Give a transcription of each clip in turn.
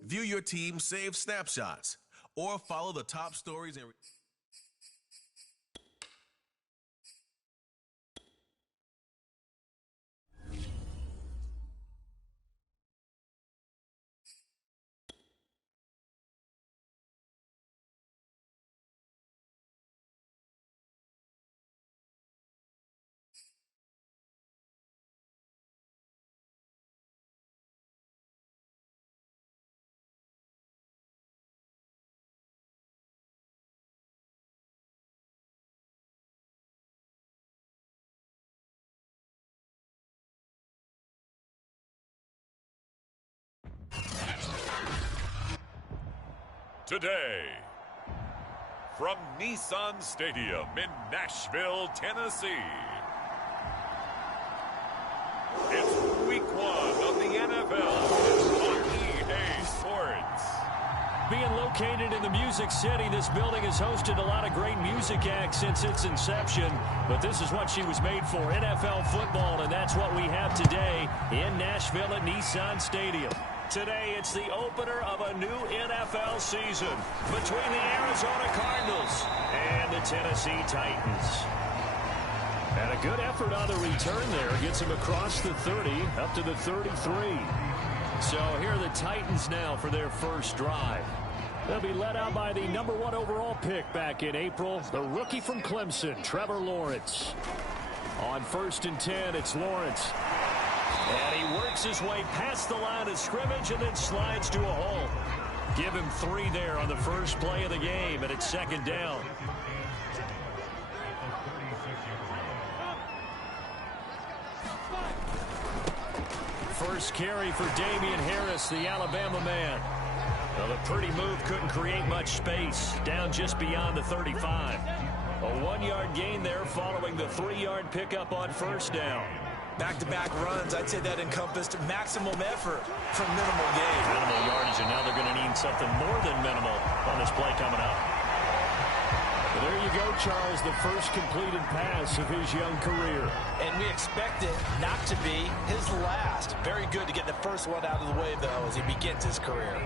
View your team's saved snapshots or follow the top stories and Today, from Nissan Stadium in Nashville, Tennessee, it's week 1 of the NFL on EA Sports. Being located in the Music City, this building has hosted a lot of great music acts since its inception, but this is what she was made for, NFL football, and that's what we have today in Nashville at Nissan Stadium. Today, it's the opener of a new NFL season between the Arizona Cardinals and the Tennessee Titans. And a good effort on the return there. Gets him across the 30, up to the 33. So here are the Titans now for their first drive. They'll be led out by the #1 overall pick back in April, the rookie from Clemson, Trevor Lawrence. On 1st and 10, it's Lawrence. And he works his way past the line of scrimmage and then slides to a hole. Give him 3 there on the first play of the game, and it's 2nd down. First carry for Damian Harris, the Alabama man. Well, the pretty move couldn't create much space, down just beyond the 35. A 1-yard gain there following the 3-yard pickup on 1st down. Back-to-back runs, I'd say that encompassed maximum effort from minimal gain. Minimal yardage, and now they're going to need something more than minimal on this play coming up. Well, there you go, Charles, the first completed pass of his young career. And we expect it not to be his last. Very good to get the first one out of the way, though, as he begins his career.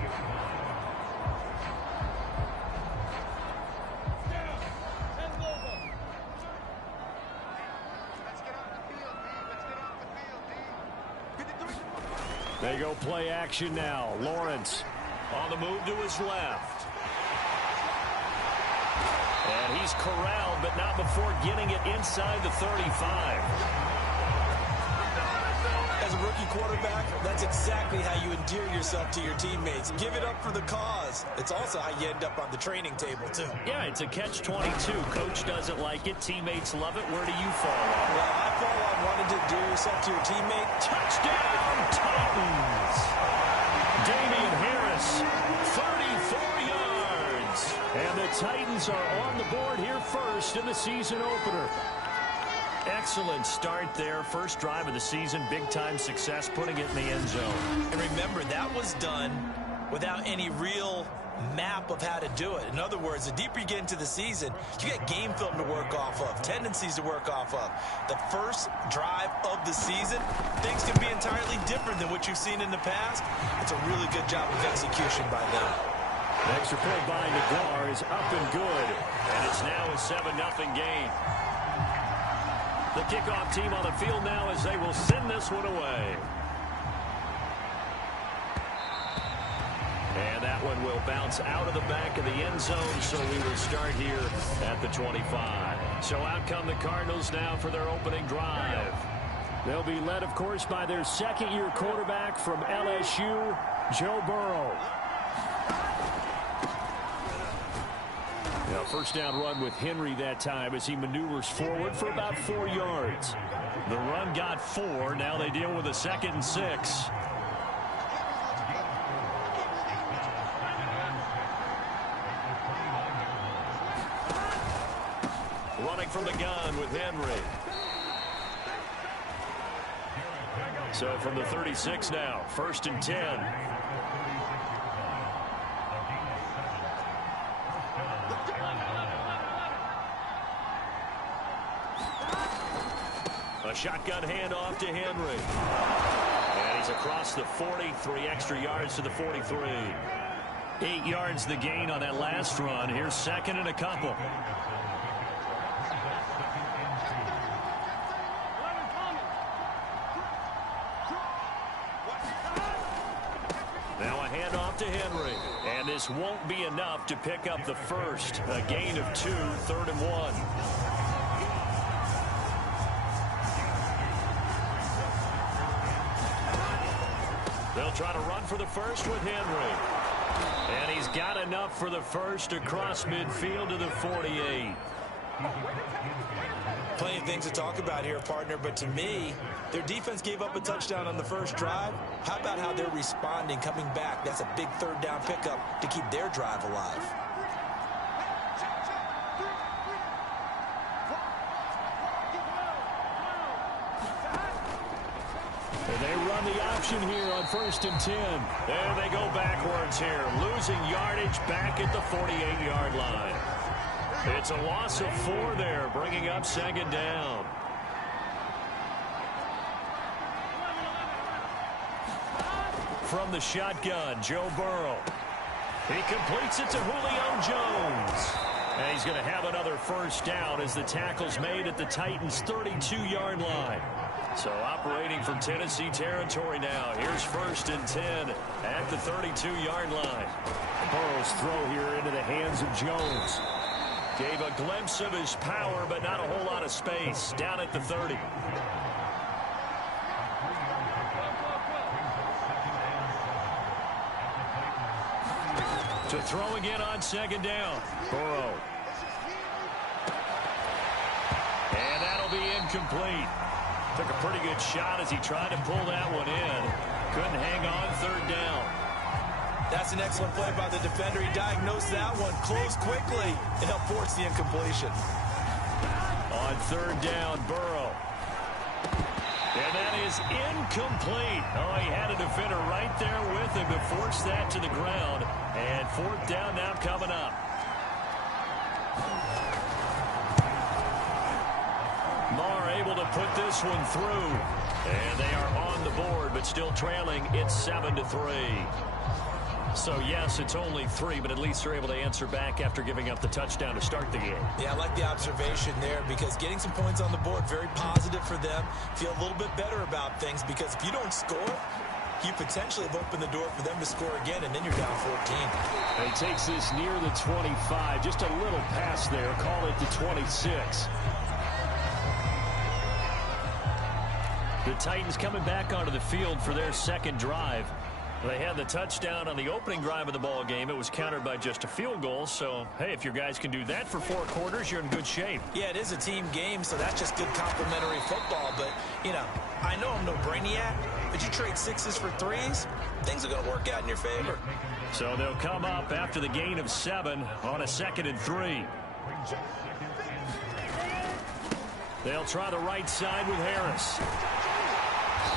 They go play action now. Lawrence on the move to his left. And he's corralled, but not before getting it inside the 35. As a rookie quarterback, that's exactly how you endear yourself to your teammates. Give it up for the cause. It's also how you end up on the training table, too. Yeah, it's a catch-22. Coach doesn't like it. Teammates love it. Where do you fall on? Well, I fall on wanting to endear yourself to your teammate. Touchdown, Titans! Damian Harris, 34 yards. And the Titans are on the board here first in the season opener. Excellent start there. First drive of the season. Big-time success, putting it in the end zone. And remember, that was done without any real map of how to do it. In other words, the deeper you get into the season, you get game film to work off of, tendencies to work off of. The first drive of the season, things can be entirely different than what you've seen in the past. It's a really good job of execution by them. The extra point by Nagar is up and good. And it's now a 7-0 game. The kickoff team on the field now as they will send this one away. And that one will bounce out of the back of the end zone, so we will start here at the 25. So out come the Cardinals now for their opening drive. They'll be led, of course, by their second-year quarterback from LSU, Joe Burrow. Now, first down run with Henry that time as he maneuvers forward for about 4 yards. The run got 4. Now they deal with a 2nd and 6. Running from the gun with Henry. So from the 36 now, 1st and 10. A shotgun handoff to Henry. And he He's across the 40, 3 extra yards to the 43. 8 yards the gain on that last run. Here's second and a couple. Now a handoff to Henry. And this won't be enough to pick up the first. A gain of 2, 3rd and 1. They'll try to run for the first with Henry. And he's got enough for the first across midfield to the 48. Plenty of things to talk about here, partner, but to me, their defense gave up a touchdown on the first drive. How about how they're responding, coming back? That's a big 3rd down pickup to keep their drive alive. And they run the option here on 1st and 10. And they go backwards here, losing yardage back at the 48-yard line. It's a loss of 4 there, bringing up 2nd down. From the shotgun, Joe Burrow. He completes it to Julio Jones. And he's going to have another first down as the tackle's made at the Titans' 32-yard line. So operating from Tennessee territory now. Here's 1st and 10 at the 32-yard line. Burrow's throw here into the hands of Jones. Gave a glimpse of his power, but not a whole lot of space. Down at the 30. To throw again on 2nd down. Burrow. And that'll be incomplete. Took a pretty good shot as he tried to pull that one in. Couldn't hang on 3rd down. That's an excellent play by the defender. He diagnosed that one, closed quickly, and helped force the incompletion. On 3rd down, Burrow. And that is incomplete. Oh, he had a defender right there with him to force that to the ground. And 4th down now coming up. Marr able to put this one through. And they are on the board, but still trailing. It's 7-3. So, yes, it's only 3, but at least they're able to answer back after giving up the touchdown to start the game. Yeah, I like the observation there because getting some points on the board, very positive for them. Feel a little bit better about things because if you don't score, you potentially have opened the door for them to score again, and then you're down 14. He takes this near the 25. Just a little pass there. Call it the 26. The Titans coming back onto the field for their 2nd drive. They had the touchdown on the opening drive of the ball game. It was countered by just a field goal. So, hey, if your guys can do that for 4 quarters, you're in good shape. Yeah, it is a team game, so that's just good complementary football. But, you know, I know I'm no brainiac, but you trade 6s for 3s, things are going to work out in your favor. So they'll come up after the gain of 7 on a 2nd and 3. They'll try the right side with Harris.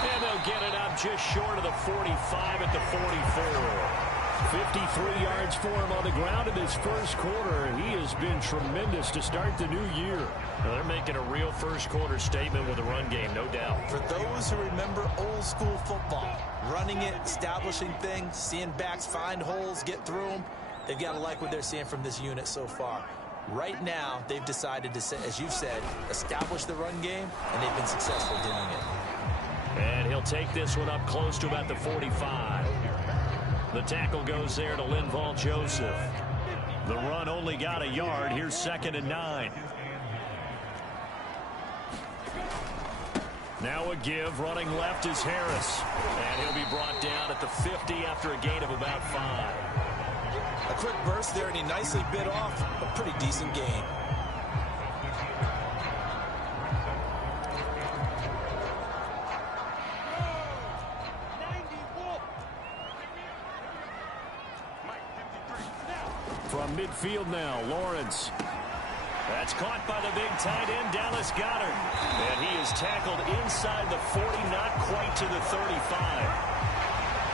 And they'll get it up just short of the 45 at the 44. 53 yards for him on the ground in his first quarter. He has been tremendous to start the new year. Well, they're making a real first quarter statement with a run game, no doubt. For those who remember old school football, running it, establishing things, seeing backs find holes, get through them, they've got to like what they're seeing from this unit so far. Right now, they've decided to, as you've said, establish the run game, and they've been successful doing it. And he'll take this one up close to about the 45. The tackle goes there to Linval Joseph. The run only got a yard. Here's 2nd and 9. Now a give. Running left is Harris. And he'll be brought down at the 50 after a gain of about 5. A quick burst there, and he nicely bit off a pretty decent gain. From midfield now, Lawrence. That's caught by the big tight end, Dallas Goedert. And he is tackled inside the 40, not quite to the 35.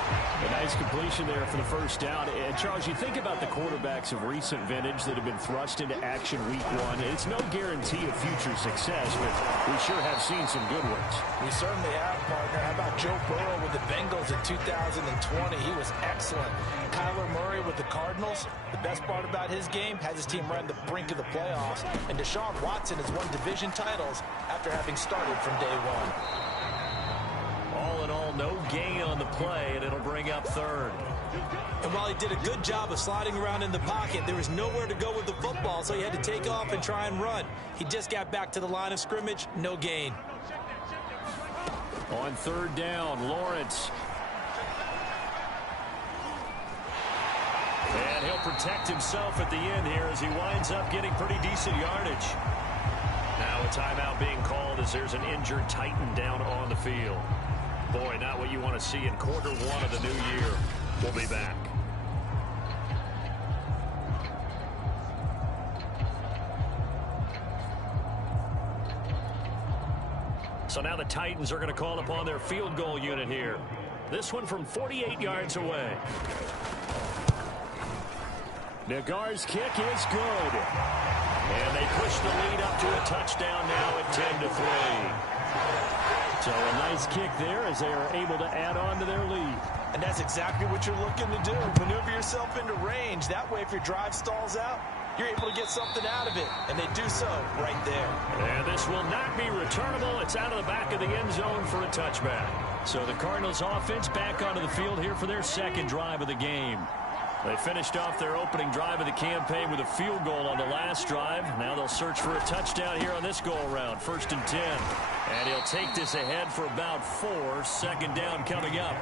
A nice completion there for the first down. And Charles, you think about the quarterbacks of recent vintage that have been thrust into action week one. It's no guarantee of future success, but we sure have seen some good ones. We certainly have, partner. How about Joe Burrow with the Bengals in 2020? He was excellent. Kyler Murray with the Cardinals. The best part about his game has his team right on the brink of the playoffs. And Deshaun Watson has won division titles after having started from day one. All in all, no gain on the play, and it'll bring up third. And while he did a good job of sliding around in the pocket, there was nowhere to go with the football, so he had to take off and try and run. He just got back to the line of scrimmage, no gain. On third down, Lawrence. And he'll protect himself at the end here as he winds up getting pretty decent yardage. Now a timeout being called as there's an injured Titan down on the field. Boy, not what you want to see in quarter one of the new year. We'll be back. So now the Titans are going to call upon their field goal unit here. This one from 48 yards away. Nagar's kick is good. And they push the lead up to a touchdown now at 10-3. So a nice kick there as they are able to add on to their lead. And that's exactly what you're looking to do. Maneuver yourself into range. That way, if your drive stalls out, you're able to get something out of it. And they do so right there. And this will not be returnable. It's out of the back of the end zone for a touchback. So the Cardinals offense back onto the field here for their second drive of the game. They finished off their opening drive of the campaign with a field goal on the last drive. Now they'll search for a touchdown here on this go-around. 1st and 10. And he'll take this ahead for about 4. 2nd down coming up.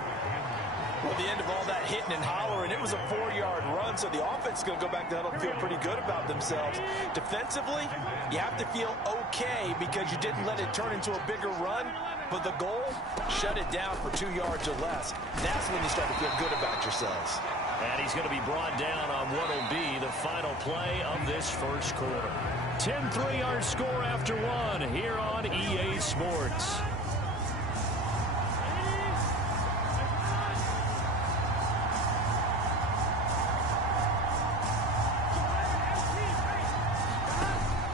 Well, the end of all that hitting and hollering, it was a 4-yard run, so the offense is going to go back to huddle and feel pretty good about themselves. Defensively, you have to feel okay because you didn't let it turn into a bigger run, but the goal, shut it down for 2 yards or less. That's when you start to feel good about yourselves. And he's going to be brought down on what will be the final play of this first quarter. 10-3 our score after one here on EA Sports.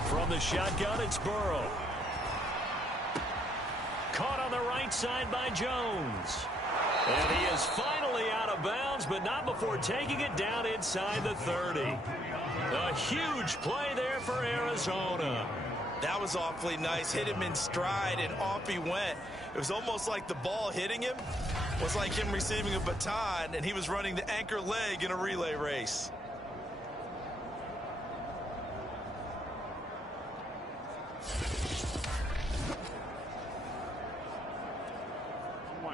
From the shotgun, it's Burrow. Caught on the right side by Jones. And he is finally out of bounds, but not before taking it down inside the 30. A huge play there for Arizona. That was awfully nice. Hit him in stride, and off he went. It was almost like the ball hitting him was like him receiving a baton, and he was running the anchor leg in a relay race.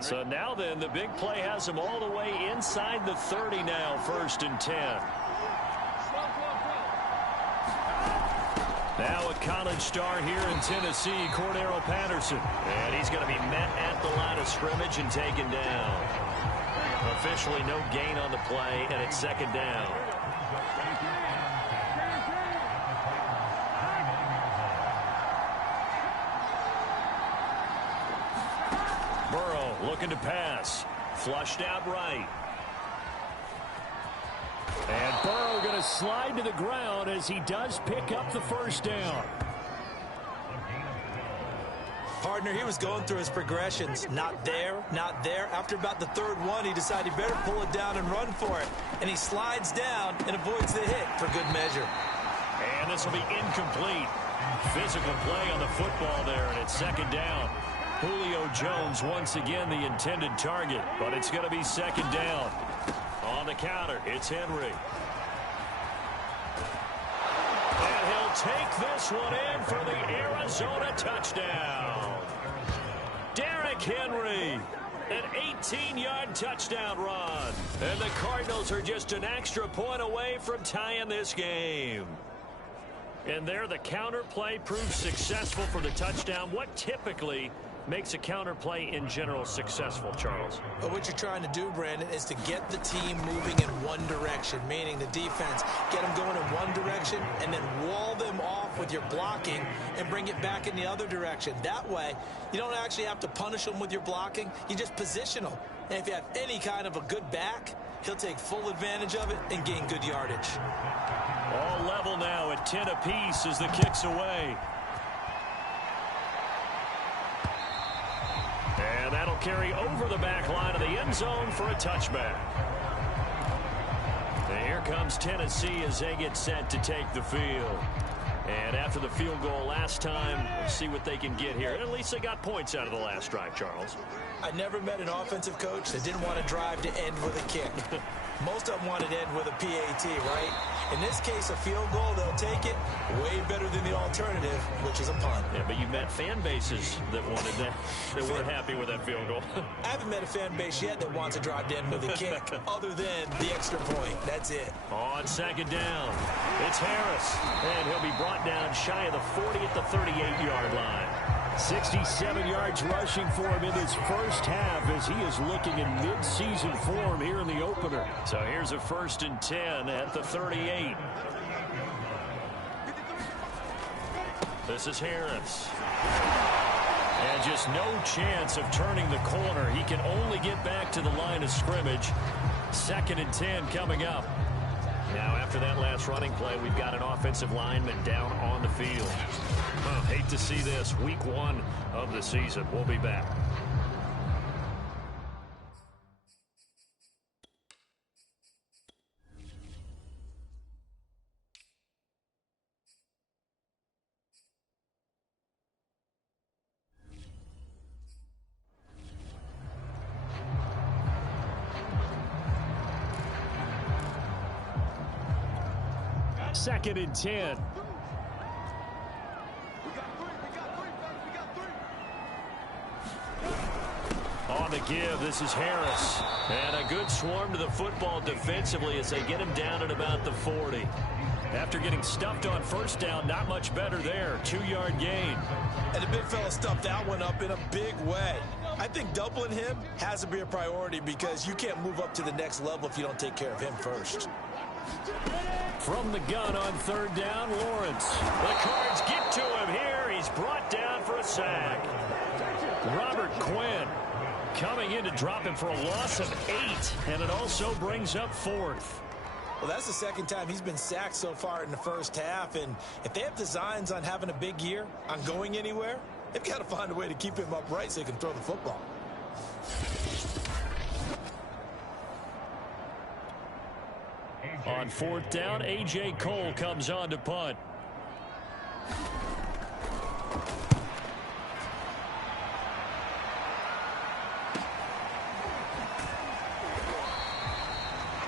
So now then, the big play has him all the way inside the 30 now, 1st and 10. Now a college star here in Tennessee, Cordero Patterson. And he's going to be met at the line of scrimmage and taken down. Officially no gain on the play, and it's 2nd down. Burrow looking to pass. Flushed out right. And Burrow going to slide to the ground as he does pick up the 1st down. Partner, he was going through his progressions. Not there, not there. After about the 3rd one, he decided he better pull it down and run for it. And he slides down and avoids the hit for good measure. And this will be incomplete. Physical play on the football there, and it's 2nd down. Julio Jones once again the intended target, but it's going to be 2nd down. On the counter, it's Henry. And he'll take this one in for the Arizona touchdown. Derrick Henry, an 18-yard touchdown run. And the Cardinals are just an extra point away from tying this game. And there, the counter play proved successful for the touchdown. What typically makes a counter play in general successful, Charles? But what you're trying to do, Brandon, is to get the team moving in one direction, meaning the defense, get them going in one direction and then wall them off with your blocking and bring it back in the other direction. That way, you don't actually have to punish them with your blocking. You just position them. And if you have any kind of a good back, he'll take full advantage of it and gain good yardage. All level now at 10 apiece as the kick's away. And that'll carry over the back line of the end zone for a touchback. And here comes Tennessee as they get set to take the field. And after the field goal last time, we'll see what they can get here. And at least they got points out of the last drive, Charles. I never met an offensive coach that didn't want to drive to end with a kick. Most of them wanted to end with a PAT, right? In this case, a field goal, they'll take it way better than the alternative, which is a punt. Yeah, but you met fan bases that wanted that, that weren't happy with that field goal. I haven't met a fan base yet that wants to drive to end with a kick other than the extra point. That's it. On second down, it's Harris. And he'll be brought down shy of the 40 at the 38-yard line. 67 yards rushing for him in his first half as he is looking in mid-season form here in the opener. So here's a 1st and 10 at the 38. This is Harris. And just no chance of turning the corner. He can only get back to the line of scrimmage. 2nd and 10 coming up. Now, after that last running play, we've got an offensive lineman down on the field. Hate to see this. Week 1 of the season. We'll be back. Second and 10. On the give, this is Harris. And a good swarm to the football defensively as they get him down at about the 40. After getting stuffed on first down, not much better there. 2-yard gain. And the big fella stuffed that one up in a big way. I think doubling him has to be a priority because you can't move up to the next level if you don't take care of him first. From the gun on 3rd down, Lawrence. The Cards get to him here. He's brought down for a sack. Robert Quinn coming in to drop him for a loss of 8, and it also brings up 4th. Well, that's the second time he's been sacked so far in the first half, and if they have designs on having a big year, on going anywhere, they've got to find a way to keep him upright so he can throw the football. On 4th down, A.J. Cole comes on to punt.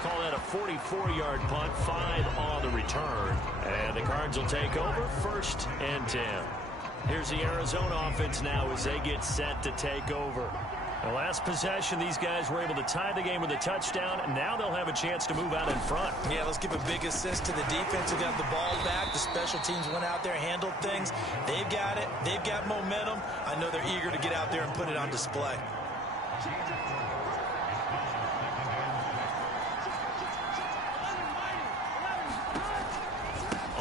Call that a 44-yard punt, 5 on the return. And the Cards will take over 1st and 10. Here's the Arizona offense now as they get set to take over. The last possession, these guys were able to tie the game with a touchdown, and now they'll have a chance to move out in front. Yeah, let's give a big assist to the defense who got the ball back. The special teams went out there, handled things. They've got it. They've got momentum. I know they're eager to get out there and put it on display.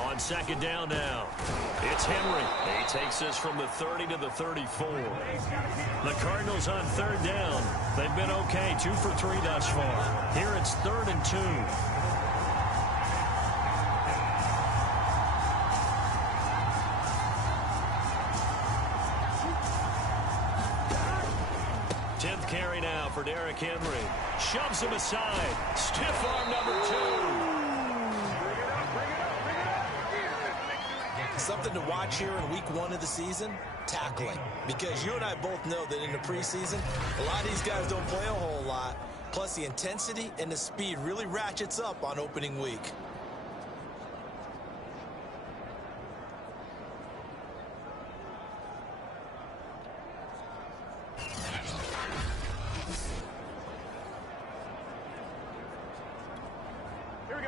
On 2nd down now, it's Henry. He takes this from the 30 to the 34. The Cardinals on 3rd down. They've been okay, 2 for 3 thus far. Here it's 3rd and 2. Tenth carry now for Derrick Henry. Shoves him aside. Stiff arm number 2. Something to watch here in week 1 of the season, tackling. Because you and I both know that in the preseason, a lot of these guys don't play a whole lot. Plus, the intensity and the speed really ratchets up on opening week.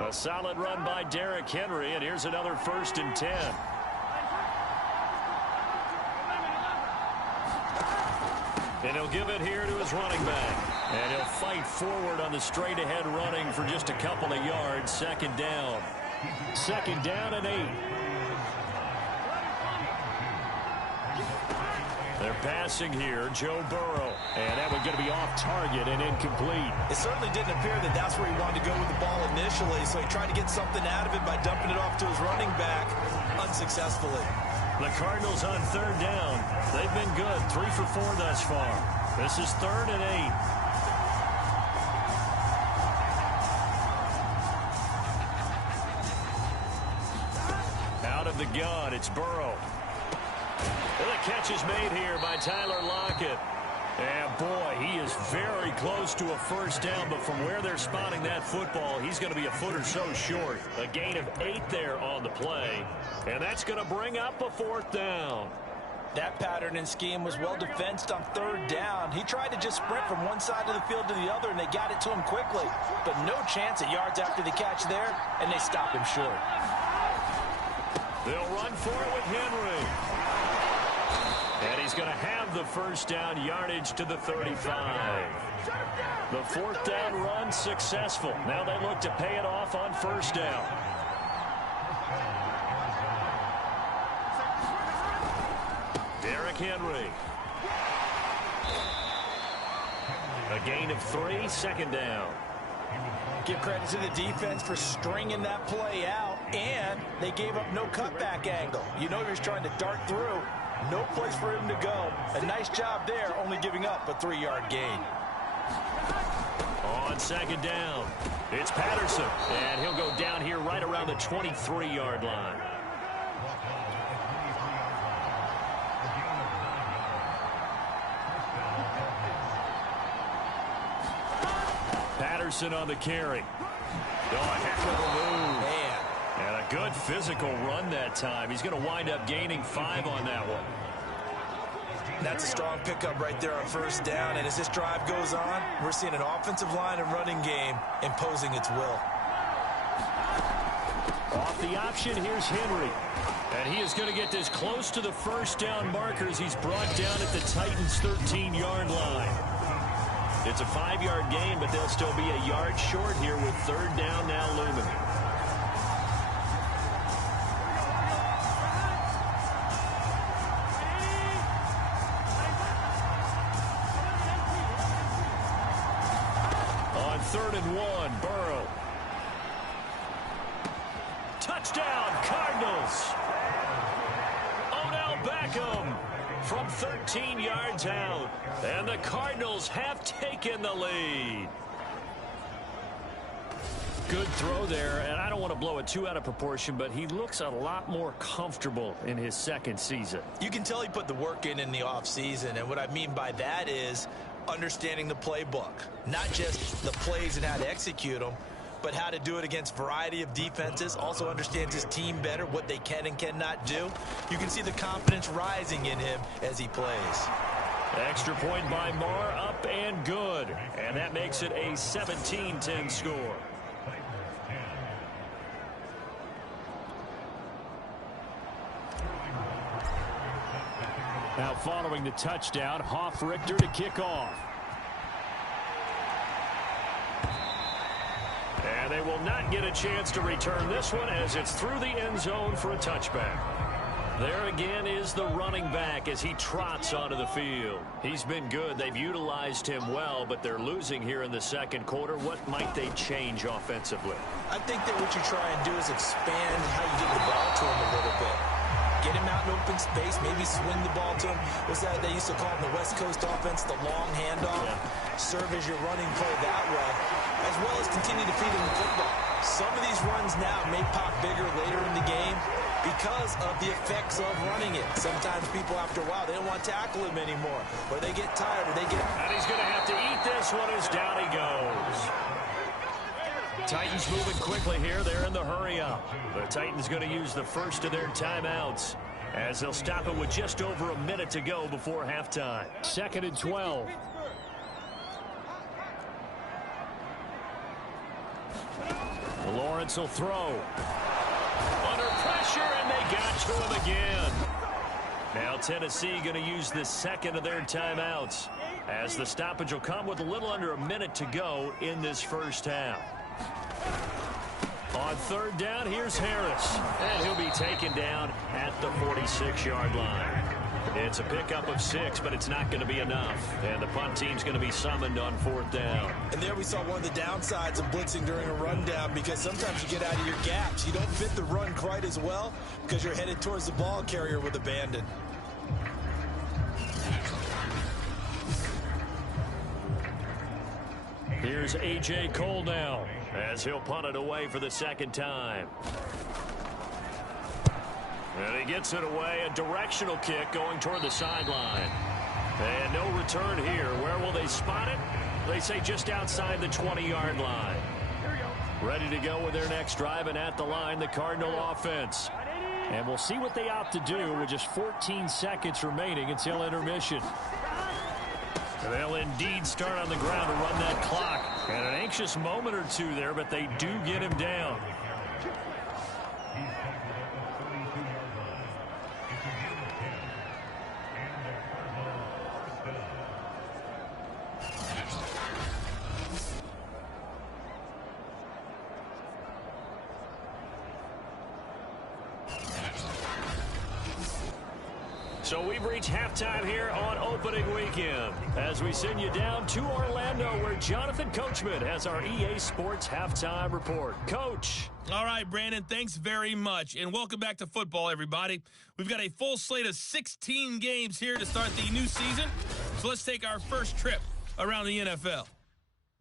A solid run by Derrick Henry, and here's another 1st and 10. And he'll give it here to his running back. And he'll fight forward on the straight-ahead running for just a couple of yards. 2nd down. 2nd down and 8. They're passing here, Joe Burrow. And that one's going to be off target and incomplete. It certainly didn't appear that that's where he wanted to go with the ball initially, so he tried to get something out of it by dumping it off to his running back unsuccessfully. The Cardinals on third down. They've been good, 3 for 4 thus far. This is 3rd and 8. The gun, it's Burrow. And the catch is made here by Tyler Lockett. And boy, he is very close to a first down, but from where they're spotting that football, he's going to be a foot or so short. A gain of 8 there on the play, and that's going to bring up a 4th down. That pattern and scheme was well defensed on 3rd down. He tried to just sprint from one side of the field to the other, and they got it to him quickly. But no chance at yards after the catch there, and they stop him short. They'll run for it with Henry. And he's going to have the first down, yardage to the 35. The 4th down run successful. Now they look to pay it off on first down. Derrick Henry. A gain of 3, 2nd down. Give credit to the defense for stringing that play out, and they gave up no cutback angle. You know he was trying to dart through. No place for him to go. A nice job there, only giving up a 3-yard gain. On 2nd down, it's Patterson, and he'll go down here right around the 23-yard line. Patterson on the carry. Oh, a heck of a move. Man. And a good physical run that time. He's going to wind up gaining 5 on that one. That's a strong pickup right there on first down. And as this drive goes on, we're seeing an offensive line and running game imposing its will. Off the option, here's Henry. And he is going to get this close to the first down markers. He's brought down at the Titans' 13-yard line. It's a 5-yard gain, but they'll still be a yard short here with 3rd down now looming. On 3rd and 1, Burrow. Touchdown, Cardinals. Odell Beckham from 13 yards out. And the Cardinals have taken the lead. Good throw there, and I don't want to blow it too out of proportion, but he looks a lot more comfortable in his 2nd season. You can tell he put the work in the offseason, and what I mean by that is understanding the playbook. Not just the plays and how to execute them, but how to do it against a variety of defenses. Also understands his team better, what they can and cannot do. You can see the confidence rising in him as he plays. Extra point by Marr, up and good. And that makes it a 17-10 score. Now following the touchdown, Hoff-Richter to kick off. And they will not get a chance to return this one as it's through the end zone for a touchback. There again is the running back as he trots onto the field. He's been good. They've utilized him well, but they're losing here in the 2nd quarter. What might they change offensively? I think that what you try and do is expand how you get the ball to him a little bit. Get him out in open space, maybe swing the ball to him. What's that they used to call in the West Coast offense, the long handoff? Yeah. Serve as your running play that way, as well as continue to feed him the football. Some of these runs now may pop bigger later in the game because of the effects of running it. Sometimes people, after a while, they don't want to tackle him anymore, or they get tired, or they get... And he's going to have to eat this one as down he goes. Titans moving quickly here. They're in the hurry-up. The Titans going to use the first of their timeouts as they'll stop it with just over a minute to go before halftime. 2nd and 12. Lawrence will throw. Under pressure, and they got to him again. Now Tennessee going to use the 2nd of their timeouts as the stoppage will come with a little under a minute to go in this first half. On 3rd down, here's Harris. And he'll be taken down at the 46-yard line. It's a pickup of 6, but it's not going to be enough. And the punt team's going to be summoned on 4th down. And there we saw one of the downsides of blitzing during a rundown, because sometimes you get out of your gaps. You don't fit the run quite as well because you're headed towards the ball carrier with abandon. Here's A.J. Cole now as he'll punt it away for the 2nd time. And he gets it away, a directional kick going toward the sideline. And no return here. Where will they spot it? They say just outside the 20-yard line. Ready to go with their next drive, and at the line, the Cardinal offense. And we'll see what they opt to do with just 14 seconds remaining until intermission. They'll indeed start on the ground to run that clock. And an anxious moment or two there, but they do get him down. So we've reached halftime here on opening weekend as we send you down to Orlando, where Jonathan Coachman has our EA Sports halftime report. Coach. All right, Brandon, thanks very much. And welcome back to football, everybody. We've got a full slate of 16 games here to start the new season. So let's take our first trip around the NFL.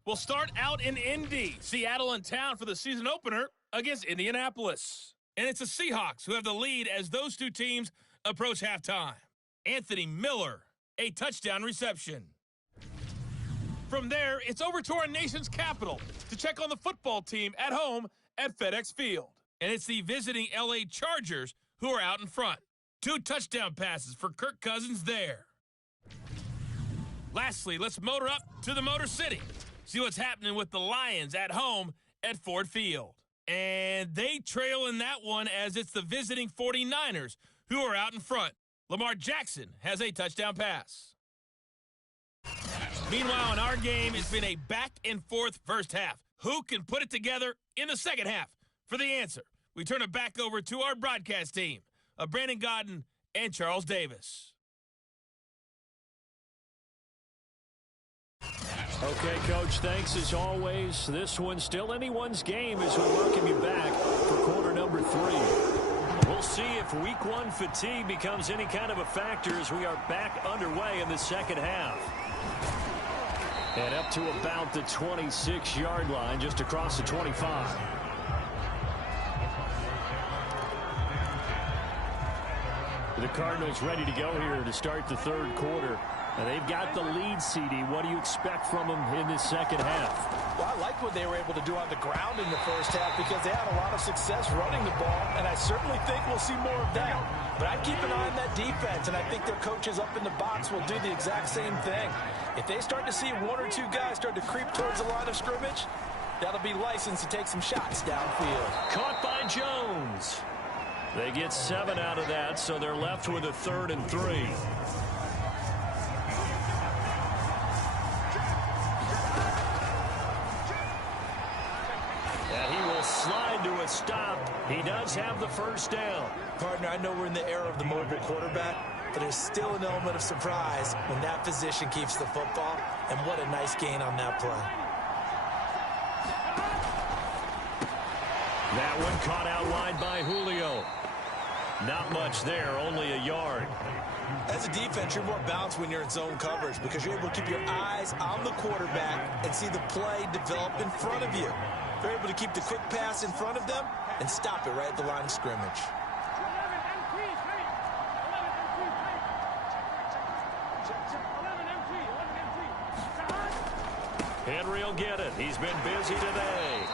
We'll start out in Indy. Seattle in town for the season opener against Indianapolis. And it's the Seahawks who have the lead as those two teams approach halftime. Anthony Miller, a touchdown reception. From there, it's over to our nation's capital to check on the football team at home at FedEx Field. And it's the visiting LA Chargers who are out in front. 2 touchdown passes for Kirk Cousins there. Lastly, let's motor up to the Motor City. See what's happening with the Lions at home at Ford Field. And they trail in that one as it's the visiting 49ers who are out in front. Lamar Jackson has a touchdown pass. Meanwhile, in our game, it's been a back-and-forth first half. Who can put it together in the second half? For the answer, we turn it back over to our broadcast team of Brandon Godden and Charles Davis. Okay, Coach, thanks as always. This one's still anyone's game as we welcome you back for quarter number 3. We'll see if week 1 fatigue becomes any kind of a factor as we are back underway in the second half. And up to about the 26-yard line, just across the 25. The Cardinals ready to go here to start the 3rd quarter. And they've got the lead, CD. What do you expect from them in this second half? Well, I like what they were able to do on the ground in the first half because they had a lot of success running the ball, and I certainly think we'll see more of that. But I'd keep an eye on that defense, and I think their coaches up in the box will do the exact same thing. If they start to see 1 or 2 guys start to creep towards the line of scrimmage, that'll be licensed to take some shots downfield. Caught by Jones. They get 7 out of that, so they're left with a 3rd and 3. Slide to a stop. He does have the first down. Partner, I know we're in the era of the mobile quarterback, but there's still an element of surprise when that position keeps the football, and what a nice gain on that play. That one caught out wide by Julio. Not much there, only a yard. As a defense, you're more balanced when you're in zone coverage because you're able to keep your eyes on the quarterback and see the play develop in front of you. They're able to keep the quick pass in front of them and stop it right at the line of scrimmage. Henry will get it. He's been busy today.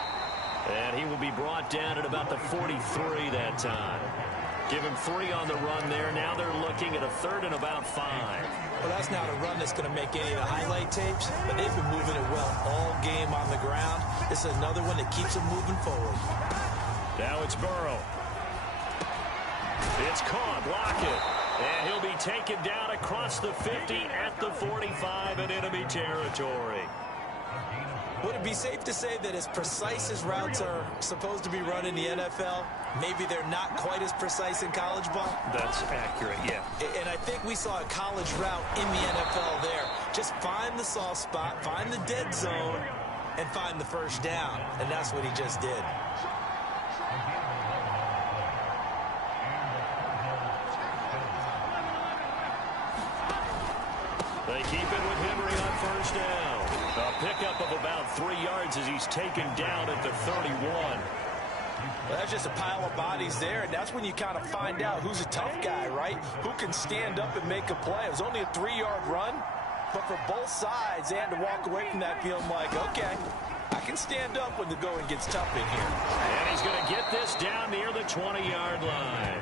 And he will be brought down at about the 43 that time. Give him 3 on the run there. Now they're looking at a 3rd and about 5. Well, that's not a run that's going to make any of the highlight tapes, but they've been moving it well all game on the ground. This is another one that keeps them moving forward. Now it's Burrow. It's caught. Lockett. And he'll be taken down across the 50 at the 45 in enemy territory. Would it be safe to say that as precise as routes are supposed to be run in the NFL, maybe they're not quite as precise in college ball? That's accurate, yeah. And I think we saw a college route in the NFL there. Just find the soft spot, find the dead zone, and find the first down. And that's what he just did. They keep it with Henry on first down. A pickup of about 3 yards as he's taken down at the 31. Well, that's just a pile of bodies there, and that's when you kind of find out who's a tough guy, right? Who can stand up and make a play. It was only a 3-yard run, but for both sides, they had to walk away from that feeling like, okay, I can stand up when the going gets tough in here. And he's going to get this down near the 20-yard line.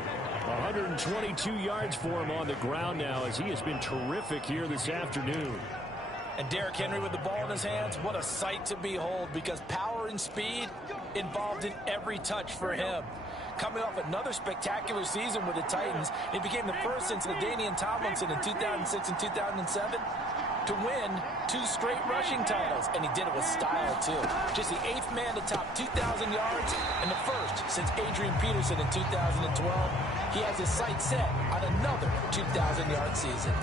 122 yards for him on the ground now as he has been terrific here this afternoon. And Derrick Henry with the ball in his hands, what a sight to behold, because power and speed involved in every touch for him. Coming off another spectacular season with the Titans, he became the first since LaDainian Tomlinson in 2006 and 2007 to win 2 straight rushing titles, and he did it with style too. Just the 8th man to top 2,000 yards and the first since Adrian Peterson in 2012. He has his sights set on another 2,000-yard season.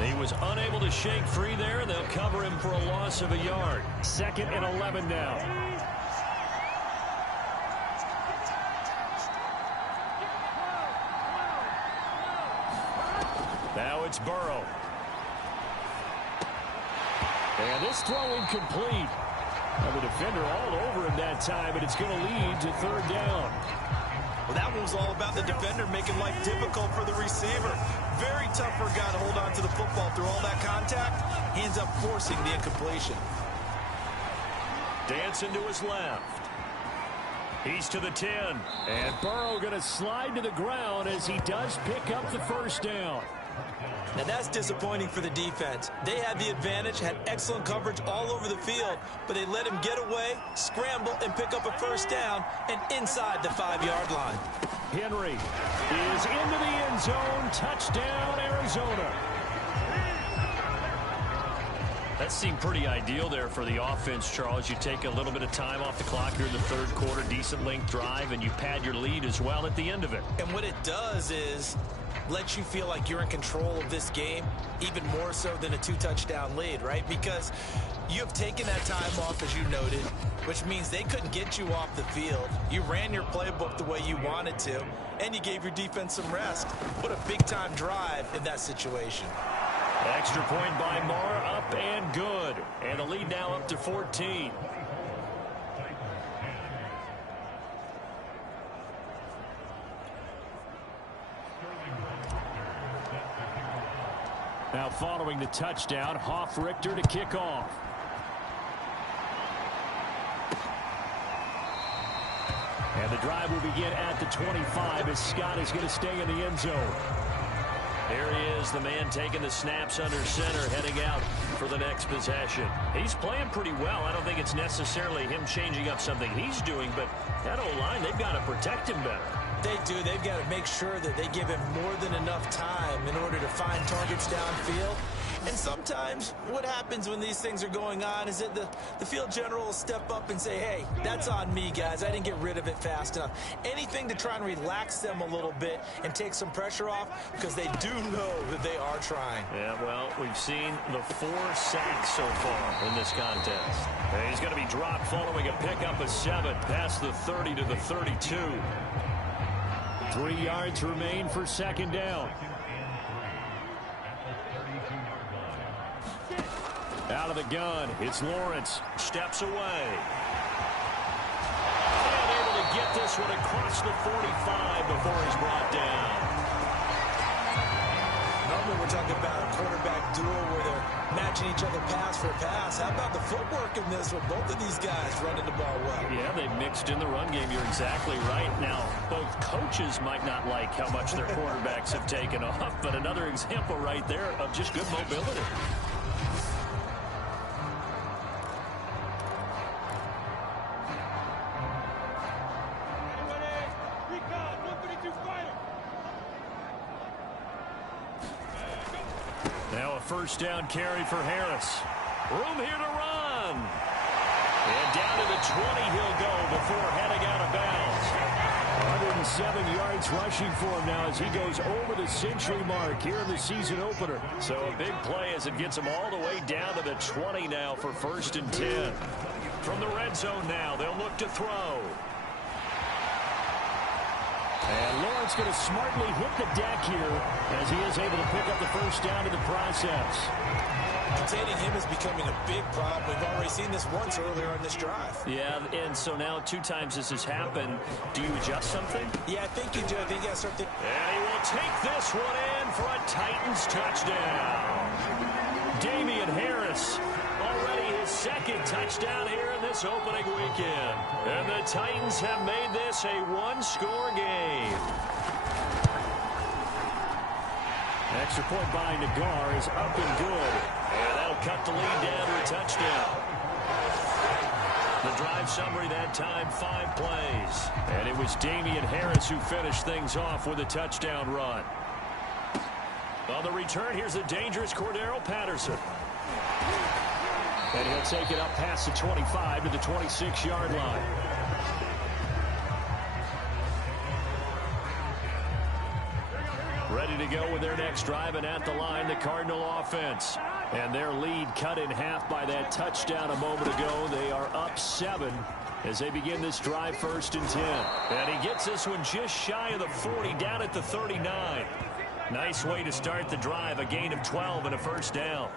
He was unable to shake free there, and they'll cover him for a loss of a yard. 2nd and 11 now. Now it's Burrow. And this throw incomplete. The defender all over him that time, and it's going to lead to 3rd down. Well, that one was all about the defender making life difficult for the receiver. Very tough for a guy to hold on to the football through all that contact. He ends up forcing the incompletion. Dancing to his left. He's to the 10. And Burrow going to slide to the ground as he does pick up the first down. Now that's disappointing for the defense. They had the advantage, had excellent coverage all over the field, but they let him get away, scramble, and pick up a first down, and inside the 5-yard line. Henry is into the end zone. Touchdown, Arizona. That seemed pretty ideal there for the offense, Charles. You take a little bit of time off the clock here in the 3rd quarter, decent length drive, and you pad your lead as well at the end of it. And what it does is let you feel like you're in control of this game, even more so than a 2-touchdown lead, right? Because you have taken that time off, as you noted, which means they couldn't get you off the field. You ran your playbook the way you wanted to, and you gave your defense some rest. What a big-time drive in that situation. Extra point by Moore, up and good. And the lead now up to 14. Now following the touchdown, Hoff-Richter to kick off. And the drive will begin at the 25 as Scott is going to stay in the end zone. There he is, the man taking the snaps under center, heading out for the next possession. He's playing pretty well. I don't think it's necessarily him changing up something he's doing, but that O-line, they've got to protect him better. They do. They've got to make sure that they give him more than enough time in order to find targets downfield. And sometimes what happens when these things are going on is that the field general will step up and say, hey, that's on me, guys. I didn't get rid of it fast enough. Anything to try and relax them a little bit and take some pressure off, because they do know that they are trying. Yeah, well, we've seen the 4 sacks so far in this contest. And he's going to be dropped following a pickup of 7 past the 30 to the 32. 3 yards remain for 2nd down. Out of the gun, it's Lawrence. Steps away. And able to get this one across the 45 before he's brought down. Normally we're talking about a quarterback duo where they're matching each other pass for pass. How about the footwork in this one? Both of these guys running the ball well. Yeah, they mixed in the run game. You're exactly right. Now, both coaches might not like how much their quarterbacks have taken off, but another example right there of just good mobility. Now a first down carry for Harris. Room here to run. And down to the 20 he'll go before heading out of bounds. 107 yards rushing for him now as he goes over the century mark here in the season opener. So a big play as it gets him all the way down to the 20 now for 1st and 10. From the red zone now, they'll look to throw. And Lawrence going to smartly hit the deck here as he is able to pick up the first down in the process. Containing him is becoming a big problem. We've already seen this once earlier on this drive. Yeah, and so now 2 times this has happened. Do you adjust something? Yeah, I think you do. I think you got to start thinking. And he will take this one in for a Titans touchdown. Damian Harris, already his 2nd touchdown here in this opening weekend. And the Titans have made this a 1-score game. Extra point by Nagar is up and good. And that'll cut the lead down to a touchdown. The drive summary that time, 5 plays. And it was Damian Harris who finished things off with a touchdown run. On the return, here's the dangerous Cordero Patterson. And he'll take it up past the 25 to the 26-yard line. Ready to go with their next drive, and at the line, the Cardinal offense. And their lead cut in half by that touchdown a moment ago. They are up 7 as they begin this drive, 1st and 10. And he gets this one just shy of the 40, down at the 39. Nice way to start the drive, a gain of 12 and a first down.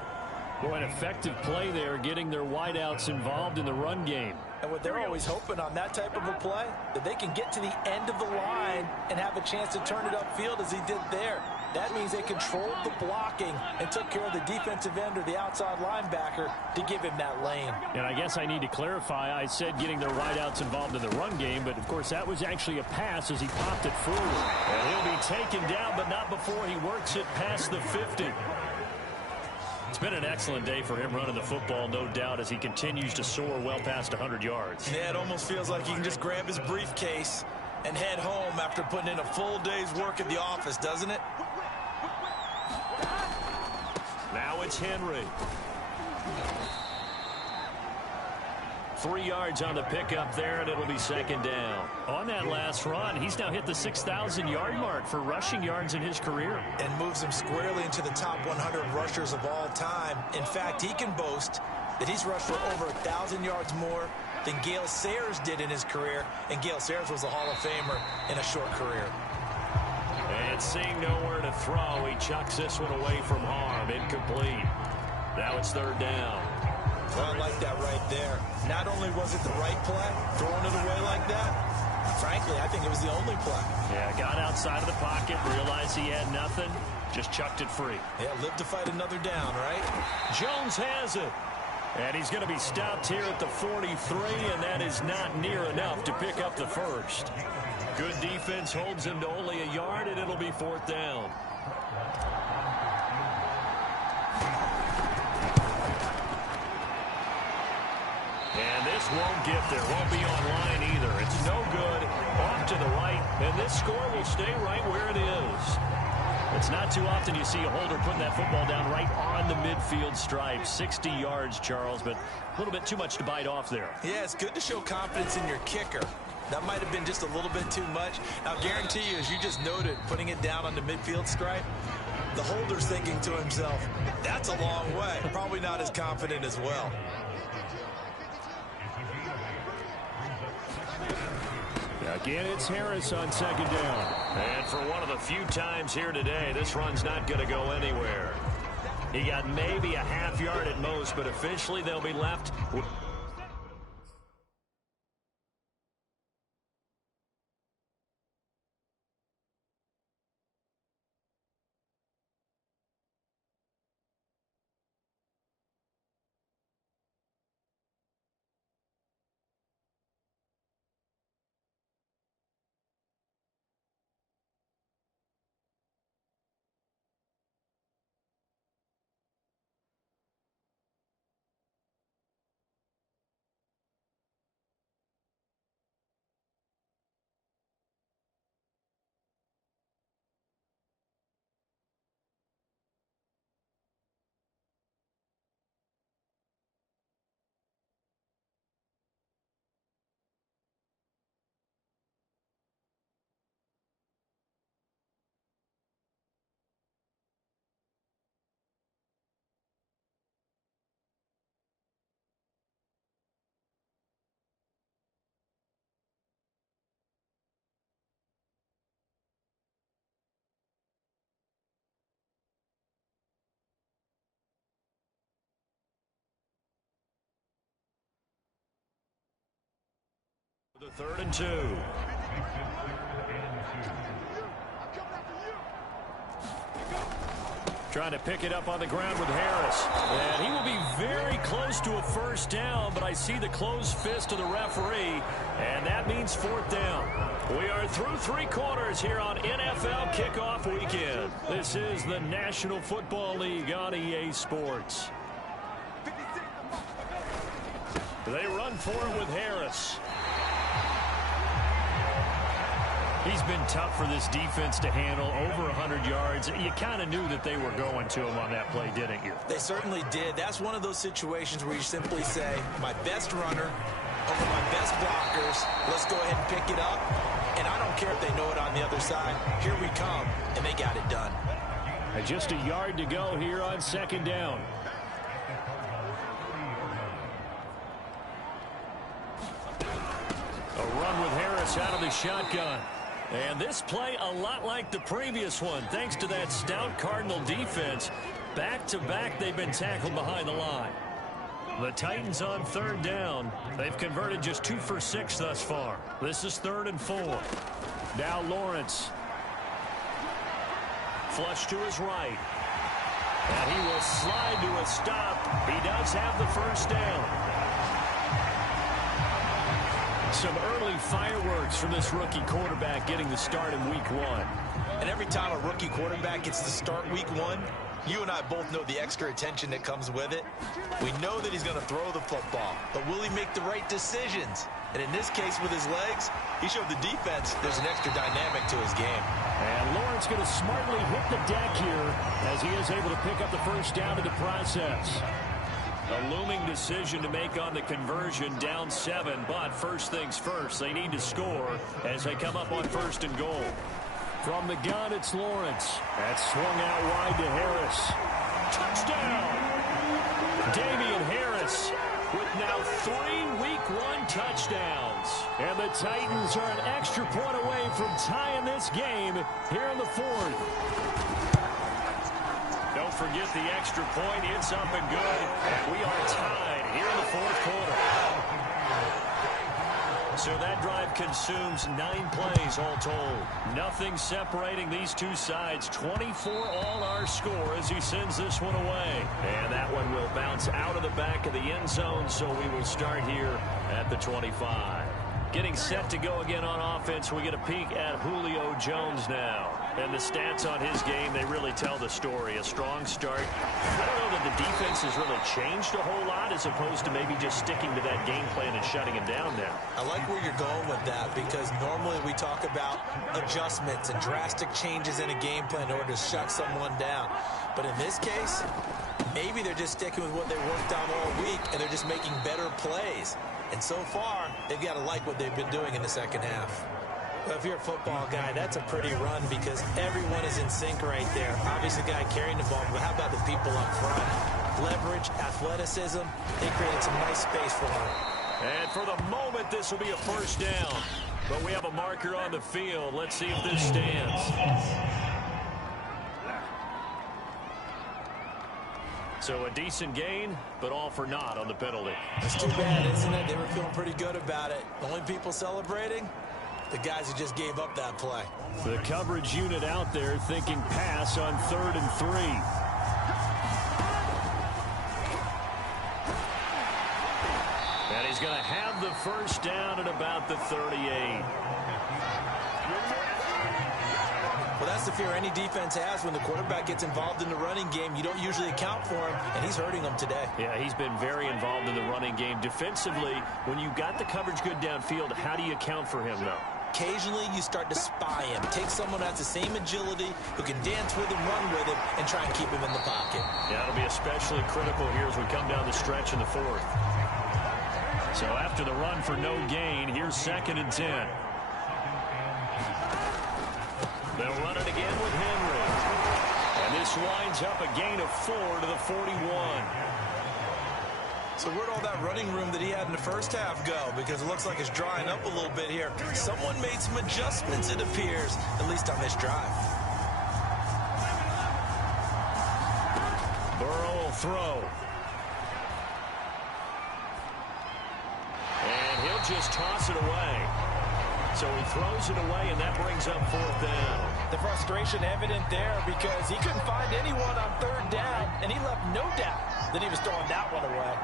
Boy, an effective play there, getting their wideouts involved in the run game. And what they're always hoping on that type of a play, that they can get to the end of the line and have a chance to turn it upfield as he did there. That means they controlled the blocking and took care of the defensive end or the outside linebacker to give him that lane. And I guess I need to clarify, I said getting their wideouts involved in the run game, but of course that was actually a pass as he popped it forward. And he'll be taken down, but not before he works it past the 50. It's been an excellent day for him running the football, no doubt, as he continues to soar well past 100 yards. Yeah, it almost feels like he can just grab his briefcase and head home after putting in a full day's work at the office, doesn't it? Now it's Henry. 3 yards on the pickup there, and it'll be 2nd down. On that last run, he's now hit the 6,000-yard mark for rushing yards in his career. And moves him squarely into the top 100 rushers of all time. In fact, he can boast that he's rushed for over 1,000 yards more than Gale Sayers did in his career. And Gale Sayers was a Hall of Famer in a short career. And seeing nowhere to throw, he chucks this one away from harm. Incomplete. Now it's 3rd down. Well, I like that right there. Not only was it the right play, throwing it away like that, frankly, I think it was the only play. Yeah, got outside of the pocket, realized he had nothing, just chucked it free. Yeah, live to fight another down, right? Jones has it. And he's going to be stopped here at the 43, and that is not near enough to pick up the first. Good defense holds him to only a yard, and it'll be 4th down. And this won't get there. Won't be online either. It's no good. Off to the right. And this score will stay right where it is. It's not too often you see a holder putting that football down right on the midfield stripe. 60 yards, Charles, but a little bit too much to bite off there. Yeah, it's good to show confidence in your kicker. That might have been just a little bit too much. I'll guarantee you, as you just noted, putting it down on the midfield stripe, the holder's thinking to himself, that's a long way. Probably not as confident as well. Again, it's Harris on 2nd down. And for one of the few times here today, this run's not going to go anywhere. He got maybe a half yard at most, but officially they'll be left with The 3rd and 2. Trying to pick it up on the ground with Harris. And he will be very close to a first down, but I see the closed fist of the referee, and that means 4th down. We are through 3 quarters here on NFL Kickoff Weekend. This is the National Football League on EA Sports. They run for it with Harris. He's been tough for this defense to handle, over 100 yards. You kind of knew that they were going to him on that play, didn't you? They certainly did. That's one of those situations where you simply say, my best runner over my best blockers. Let's go ahead and pick it up. And I don't care if they know it on the other side. Here we come, and they got it done. And just a yard to go here on 2nd down. A run with Harris out of the shotgun. And this play a lot like the previous one, thanks to that stout Cardinal defense. Back-to-back, they've been tackled behind the line. The Titans on 3rd down. They've converted just 2 for 6 thus far. This is 3rd and 4. Now Lawrence. Flush to his right. And he will slide to a stop. He does have the first down. Some early fireworks from this rookie quarterback getting the start in week 1. And every time a rookie quarterback gets to start week 1, you and I both know the extra attention that comes with it. We know that he's going to throw the football, but will he make the right decisions? And in this case, with his legs, he showed the defense there's an extra dynamic to his game. And Lawrence going to smartly hit the deck here as he is able to pick up the first down in the process. A looming decision to make on the conversion, down 7, but first things first, they need to score as they come up on 1st and goal. From the gun, it's Lawrence. That's swung out wide to Harris. Touchdown! Damian Harris with now 3 Week 1 touchdowns. And the Titans are an extra point away from tying this game here in the 4th. Don't forget the extra point. It's up and good. And we are tied here in the 4th quarter. So that drive consumes 9 plays all told. Nothing separating these two sides. 24 all our score as he sends this one away. And that one will bounce out of the back of the end zone, so we will start here at the 25. Getting set to go again on offense, we get a peek at Julio Jones now. And the stats on his game, they really tell the story. A strong start. I don't know that the defense has really changed a whole lot as opposed to maybe just sticking to that game plan and shutting him down now. I like where you're going with that because normally we talk about adjustments and drastic changes in a game plan in order to shut someone down. But in this case, maybe they're just sticking with what they worked on all week and they're just making better plays. And so far, they've got to like what they've been doing in the second half. Well, if you're a football guy, that's a pretty run because everyone is in sync right there. Obviously, the guy carrying the ball, but how about the people up front? Leverage, athleticism, they created some nice space for him. And for the moment, this will be a first down. But we have a marker on the field. Let's see if this stands. So a decent gain, but all for naught on the penalty. It's too bad, isn't it? They were feeling pretty good about it. The only people celebrating, the guys who just gave up that play. The coverage unit out there thinking pass on 3rd and 3. And he's going to have the first down at about the 38. Well, that's the fear any defense has when the quarterback gets involved in the running game. You don't usually account for him, and he's hurting them today. Yeah, he's been very involved in the running game. Defensively, when you got the coverage good downfield, how do you account for him, though? Occasionally, you start to spy him. Take someone who has the same agility, who can dance with him, run with him, and try and keep him in the pocket. Yeah, it'll be especially critical here as we come down the stretch in the 4th. So after the run for no gain, here's 2nd and 10. They'll run it again with Henry. And this winds up a gain of 4 to the 41. So where'd all that running room that he had in the first half go? Because it looks like it's drying up a little bit here. Someone made some adjustments, it appears, at least on this drive. Burrow will throw. And he'll just toss it away. So he throws it away, and that brings up 4th down. The frustration evident there because he couldn't find anyone on 3rd down, and he left no doubt that he was throwing that one away.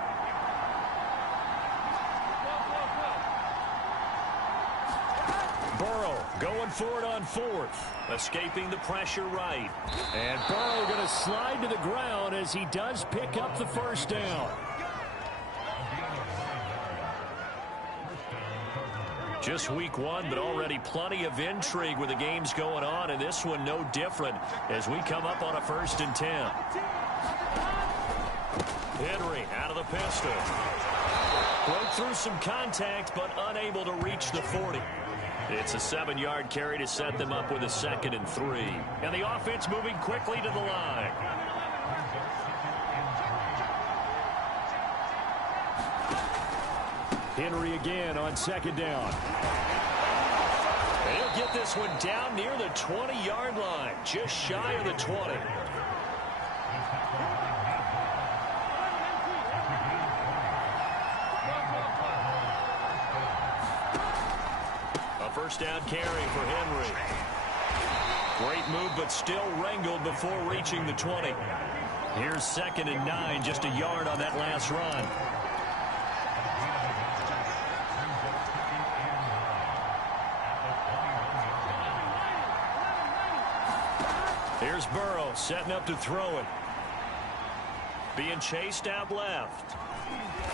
Burrow going for it on 4th, escaping the pressure right. And Burrow going to slide to the ground as he does pick up the 1st down. Just week 1, but already plenty of intrigue with the games going on, and this one no different as we come up on a 1st and 10. Henry out of the pistol. Broke through some contact, but unable to reach the 40. It's a 7-yard carry to set them up with a 2nd and 3. And the offense moving quickly to the line. Henry again on 2nd down. And he'll get this one down near the 20-yard line, just shy of the 20. A 1st down carry for Henry. Great move, but still wrangled before reaching the 20. Here's 2nd and 9, just a yard on that last run. Here's Burrow setting up to throw it. Being chased out left.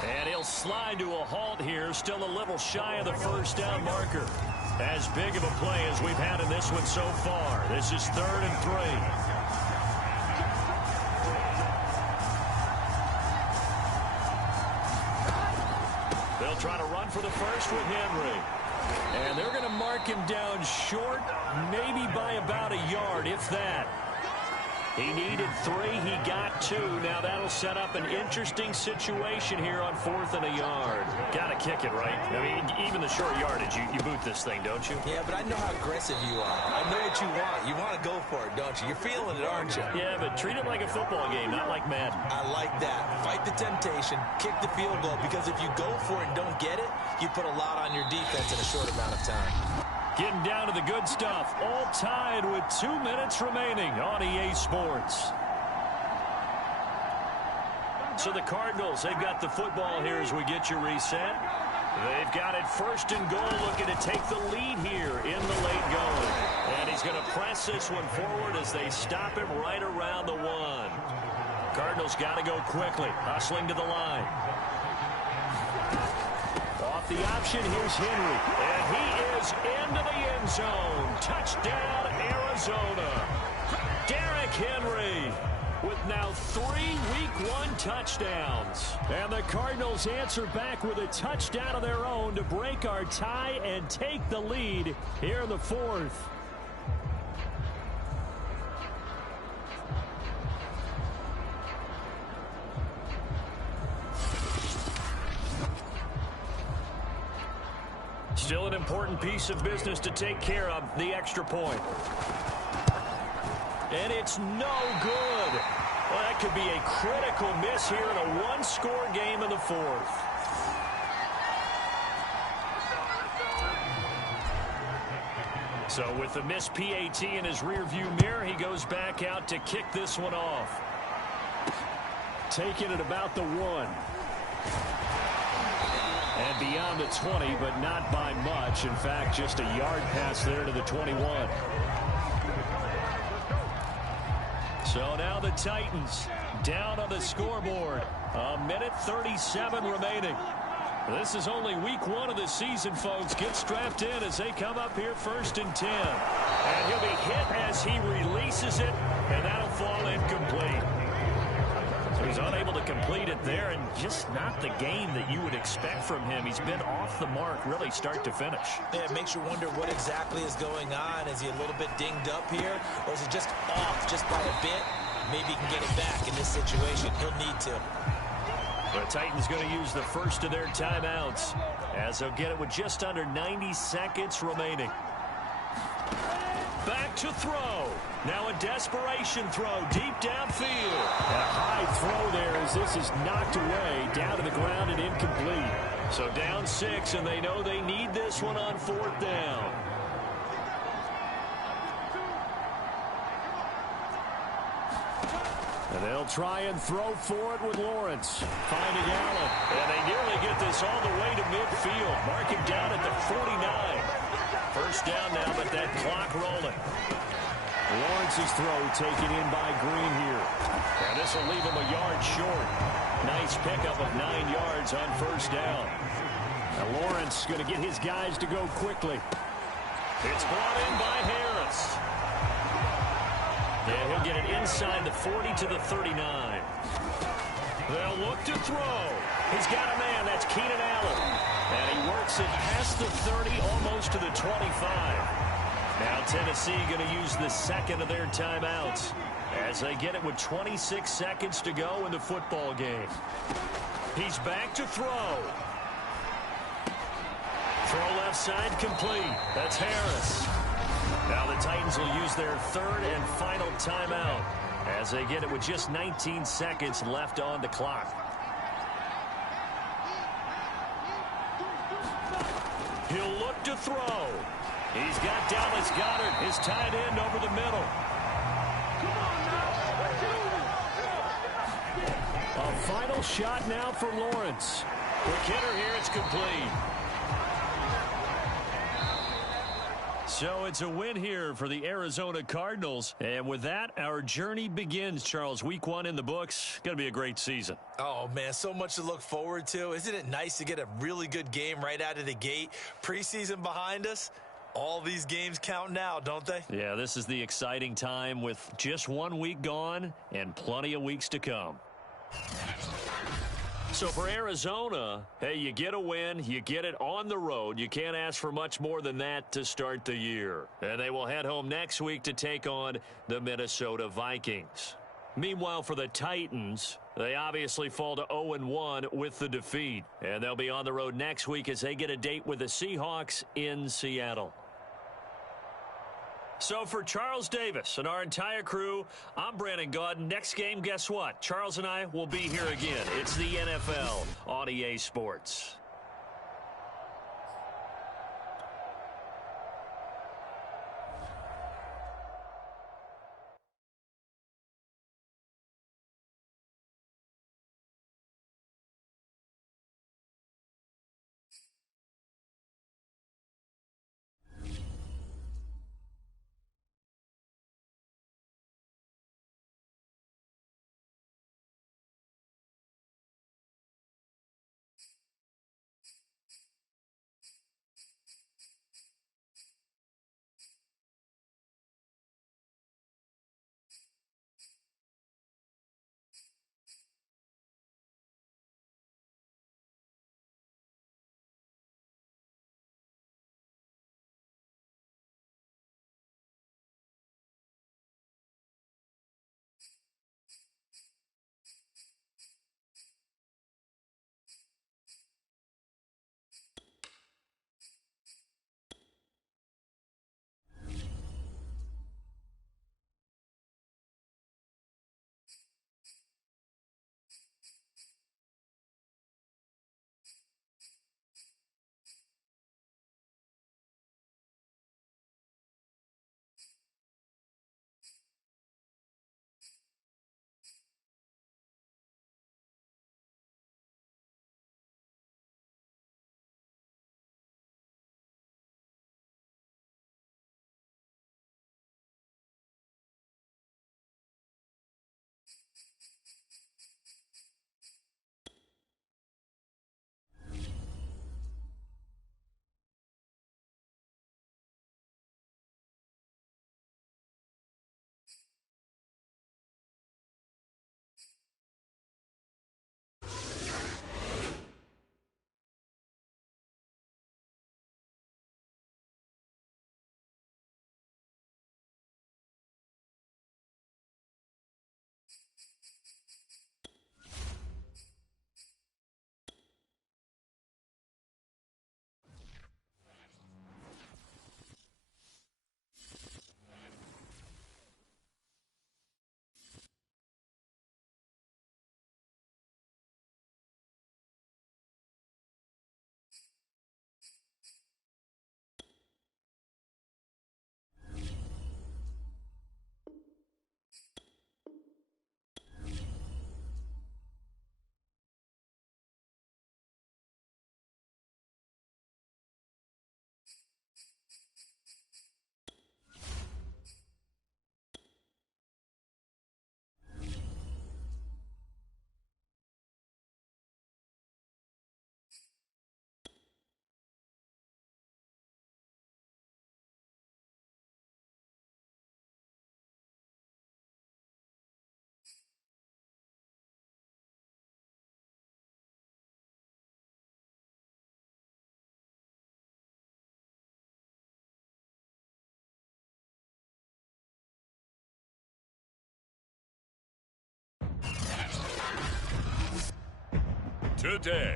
And he'll slide to a halt here, still a little shy of the 1st down marker. As big of a play as we've had in this one so far. This is 3rd and 3. They'll try to run for the 1st with Henry. And they're going to mark him down short, maybe by about a yard, if that. He needed 3. He got 2. Now that'll set up an interesting situation here on 4th and a yard. Got to kick it, right? I mean, even the short yardage, you boot this thing, don't you? Yeah, but I know how aggressive you are. I know what you want. You want to go for it, don't you? You're feeling it, aren't you? Yeah, but treat it like a football game, not like Madden. I like that. Fight the temptation. Kick the field goal, because if you go for it and don't get it, you put a lot on your defense in a short amount of time. Getting down to the good stuff. All tied with 2 minutes remaining on EA Sports. So the Cardinals, they've got the football here as we get you reset. They've got it 1st and goal, looking to take the lead here in the late going. And he's going to press this one forward as they stop him right around the 1. Cardinals got to go quickly, hustling to the line. Off the option, here's Henry. And he is into the end zone. Touchdown, Arizona. Derrick Henry with now 3 Week 1 touchdowns. And the Cardinals answer back with a touchdown of their own to break our tie and take the lead here in the 4th. Still an important piece of business to take care of, the extra point. And it's no good. Well, that could be a critical miss here in a 1-score game in the 4th. So with the missed PAT in his rearview mirror, he goes back out to kick this one off. Taking it about the 1. And beyond the 20, but not by much. In fact, just a yard pass there to the 21. So now the Titans down on the scoreboard. 1:37 remaining. This is only week 1 of the season, folks. Get strapped in as they come up here 1st and 10. And he'll be hit as he releases it, and that'll fall incomplete. So he's unable to complete it there, and just not the game that you would expect from him. He's been off the mark, really, start to finish. Yeah, it makes you wonder what exactly is going on. Is he a little bit dinged up here, or is it just off just by a bit? Maybe he can get it back in this situation. He'll need to. The Titans going to use the first of their timeouts, as they'll get it with just under 90 seconds remaining. Back to throw. Now a desperation throw deep downfield. A high throw there as this is knocked away down to the ground and incomplete. So down 6, and they know they need this one on 4th down. And they'll try and throw for it with Lawrence. Finding Allen. And they nearly get this all the way to midfield. Mark him down at the 49. First down now, but that clock rolling. Lawrence's throw taken in by Green here. And this will leave him a yard short. Nice pickup of 9 yards on first down. Now Lawrence going to get his guys to go quickly. It's brought in by Harris. And he'll get it inside the 40 to the 39. They'll look to throw. He's got a man. That's Keenan Allen. And he works it past the 30, almost to the 25. Now Tennessee going to use the second of their timeouts as they get it with 26 seconds to go in the football game. He's back to throw. Throw left side complete. That's Harris. Now the Titans will use their third and final timeout as they get it with just 19 seconds left on the clock. He'll look to throw. He's got Dallas Goedert, his tight end, over the middle. A final shot now for Lawrence. Quick hitter here, it's complete. So it's a win here for the Arizona Cardinals. And with that, our journey begins, Charles. Week 1 in the books. Going to be a great season. Oh, man, so much to look forward to. Isn't it nice to get a really good game right out of the gate? Preseason behind us. All these games count now, don't they? Yeah, this is the exciting time with just 1 week gone and plenty of weeks to come. So for Arizona, hey, you get a win, you get it on the road. You can't ask for much more than that to start the year. And they will head home next week to take on the Minnesota Vikings. Meanwhile, for the Titans, they obviously fall to 0-1 with the defeat. And they'll be on the road next week as they get a date with the Seahawks in Seattle. So for Charles Davis and our entire crew, I'm Brandon Gaudin. Next game, guess what? Charles and I will be here again. It's the NFL on EA Sports. today.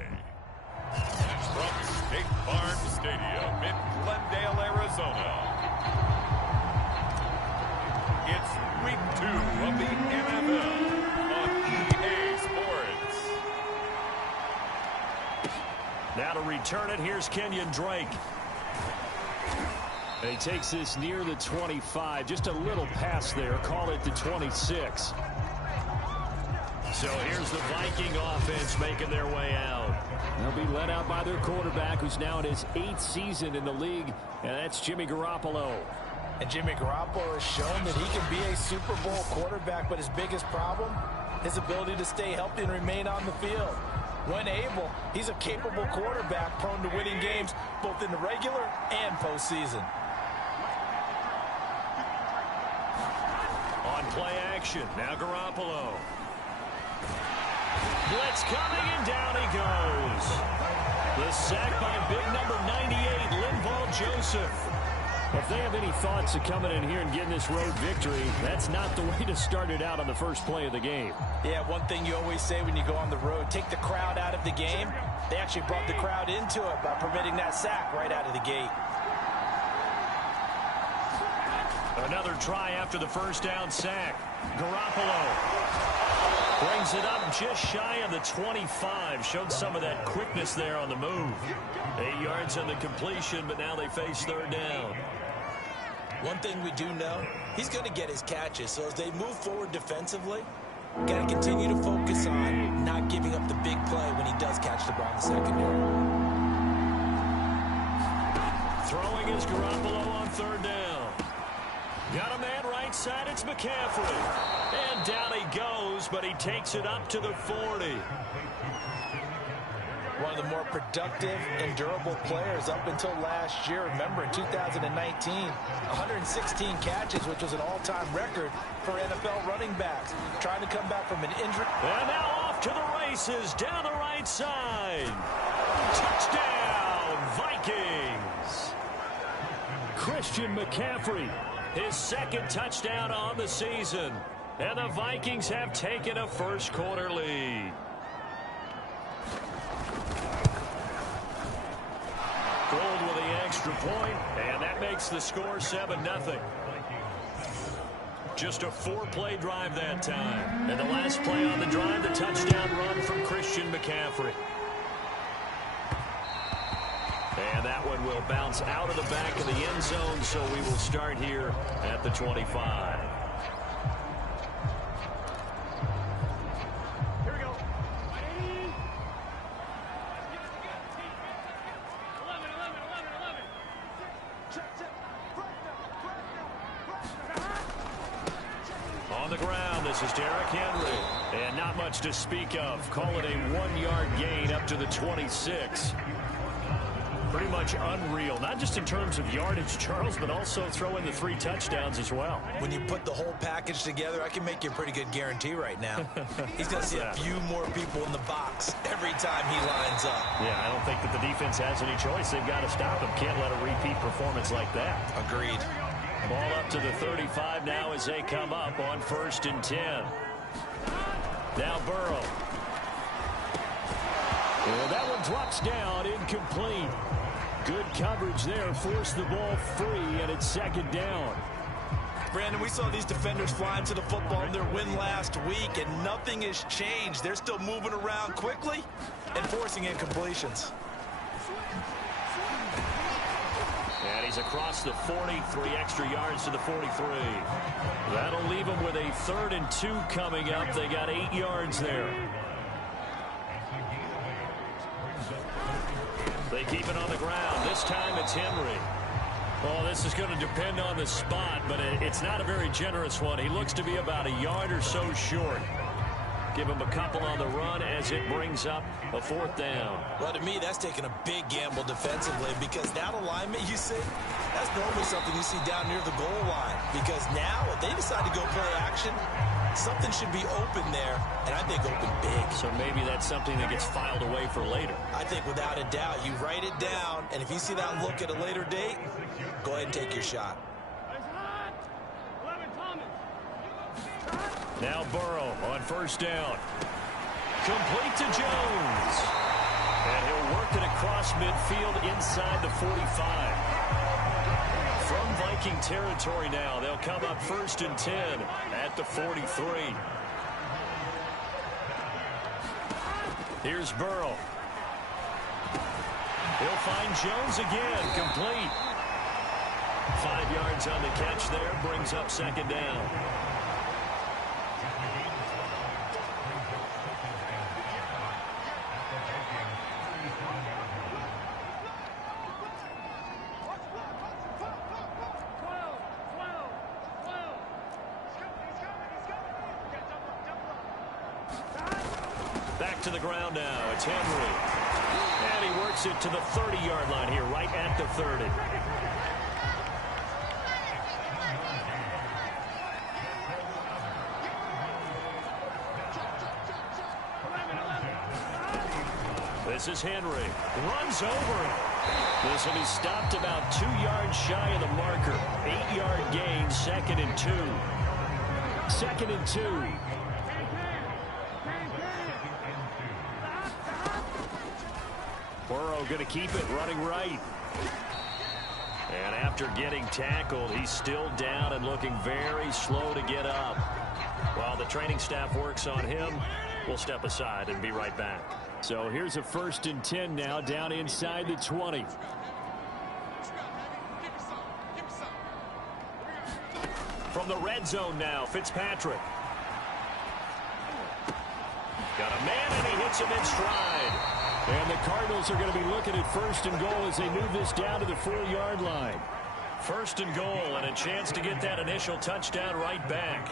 From State Farm Stadium in Glendale, Arizona, it's week 2 of the NFL on EA Sports. Now to return it, here's Kenyon Drake. And he takes this near the 25, just a little past there, call it the 26. So here's the Viking offense making their way out. They'll be led out by their quarterback, who's now in his 8th season in the league, and that's Jimmy Garoppolo. And Jimmy Garoppolo has shown that he can be a Super Bowl quarterback, but his biggest problem, his ability to stay healthy and remain on the field. When able, he's a capable quarterback prone to winning games both in the regular and postseason. On play action, now Garoppolo. Blitz coming, and down he goes. The sack by big number 98, Linval Joseph. If they have any thoughts of coming in here and getting this road victory, that's not the way to start it out on the first play of the game. Yeah, one thing you always say when you go on the road, take the crowd out of the game. They actually brought the crowd into it by permitting that sack right out of the gate. Another try after the first down sack. Garoppolo brings it up just shy of the 25. Showed some of that quickness there on the move. 8 yards on the completion, but now they face third down. One thing we do know, he's going to get his catches. So as they move forward defensively, got to continue to focus on not giving up the big play when he does catch the ball in the secondary. Throwing is Garoppolo on third down. Got a man right side, it's McCaffrey. And down he goes, but he takes it up to the 40. One of the more productive and durable players up until last year. Remember, in 2019, 116 catches, which was an all-time record for NFL running backs. Trying to come back from an injury. And now off to the races, down the right side. Touchdown, Vikings. Christian McCaffrey, his second touchdown on the season. And the Vikings have taken a first quarter lead. Gold with the extra point, and that makes the score 7-0. Just a 4-play drive that time. And the last play on the drive, the touchdown run from Christian McCaffrey. And that one will bounce out of the back of the end zone, so we will start here at the 25. On the ground, this is Derrick Henry. And not much to speak of. Call it a 1-yard gain up to the 26. Pretty much unreal, not just in terms of yardage, Charles, but also throw in the 3 touchdowns as well. When you put the whole package together, I can make you a pretty good guarantee right now. He's going to see a few more people in the box every time he lines up. Yeah, I don't think that the defense has any choice. They've got to stop him. Can't let a repeat performance like that. Agreed. Ball up to the 35 now as they come up on 1st and 10. Now Burrow. And that one drops down, incomplete. Good coverage there, forced the ball free, and it's 2nd down. Brandon, we saw these defenders flying to the football in their win last week, and nothing has changed. They're still moving around quickly and forcing incompletions. And he's across the 40, 3 extra yards to the 43. That'll leave them with a 3rd and 2 coming up. They got 8 yards there. They keep it on the ground. This time it's Henry. Well, this is going to depend on the spot, but it's not a very generous one. He looks to be about a yard or so short. Give him a couple on the run as it brings up a 4th down. Well, to me, that's taking a big gamble defensively because that alignment you see, that's normally something you see down near the goal line. Because now, if they decide to go play action, something should be open there, and I think open big. So maybe that's something that gets filed away for later. I think without a doubt, you write it down, and if you see that look at a later date, go ahead and take your shot. Now Burrow on 1st down. Complete to Jones. across midfield inside the 45. From Viking territory now, they'll come up 1st and 10 at the 43. Here's Burrow. He'll find Jones again, complete. 5 yards on the catch there, brings up 2nd down. Back to the ground now. It's Henry. And he works it to the 30-yard line here, right at the 30. This is Henry. Runs over him. This will be stopped about 2 yards shy of the marker. 8-yard gain, 2nd and 2. 2nd and 2. Burrow going to keep it running right. And after getting tackled, he's still down and looking very slow to get up. While the training staff works on him, we'll step aside and be right back. So here's a 1st and 10 now, down inside the 20. From the red zone now, Fitzpatrick. Got a man, and he hits him in stride. And the Cardinals are going to be looking at 1st and goal as they move this down to the 4-yard line. 1st and goal, and a chance to get that initial touchdown right back.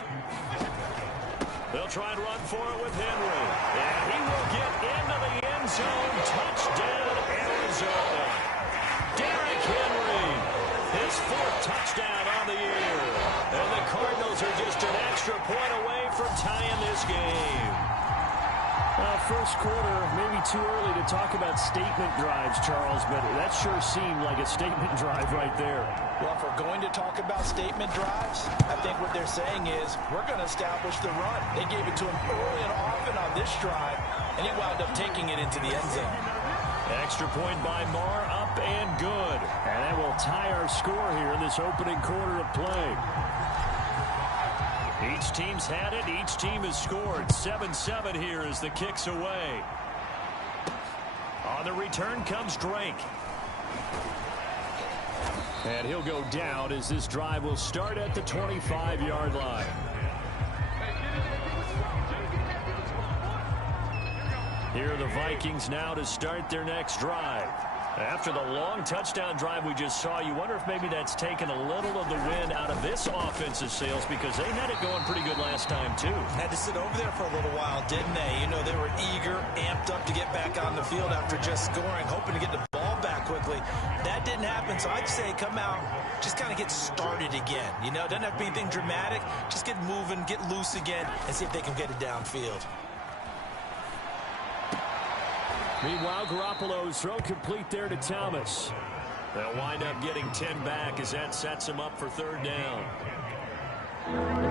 They'll try and run for it with Henry. And he will get into the end zone. Touchdown, Arizona. Derrick Henry, his 4th touchdown on the year. And the Cardinals are just an extra point away from tying this game. First quarter, maybe too early to talk about statement drives, Charles, but that sure seemed like a statement drive right there. Well, if we're going to talk about statement drives, I think what they're saying is we're going to establish the run. They gave it to him early and often on this drive, and he wound up taking it into the end zone. Extra point by Marr, up and good. And that will tie our score here in this opening quarter of play. Each team's had it. Each team has scored. 7-7 here as the kick's away. On the return comes Drake. And he'll go down as this drive will start at the 25-yard line. Here are the Vikings now to start their next drive. After the long touchdown drive we just saw, you wonder if maybe that's taken a little of the wind out of this offensive sails, because they had it going pretty good last time, too. Had to sit over there for a little while, didn't they? You know, they were eager, amped up to get back on the field after just scoring, hoping to get the ball back quickly. That didn't happen, so I'd say come out, just kind of get started again. You know, doesn't have to be anything dramatic. Just get moving, get loose again, and see if they can get it downfield. Meanwhile, Garoppolo's throw complete there to Thomas. They'll wind up getting 10 back as that sets him up for 3rd down.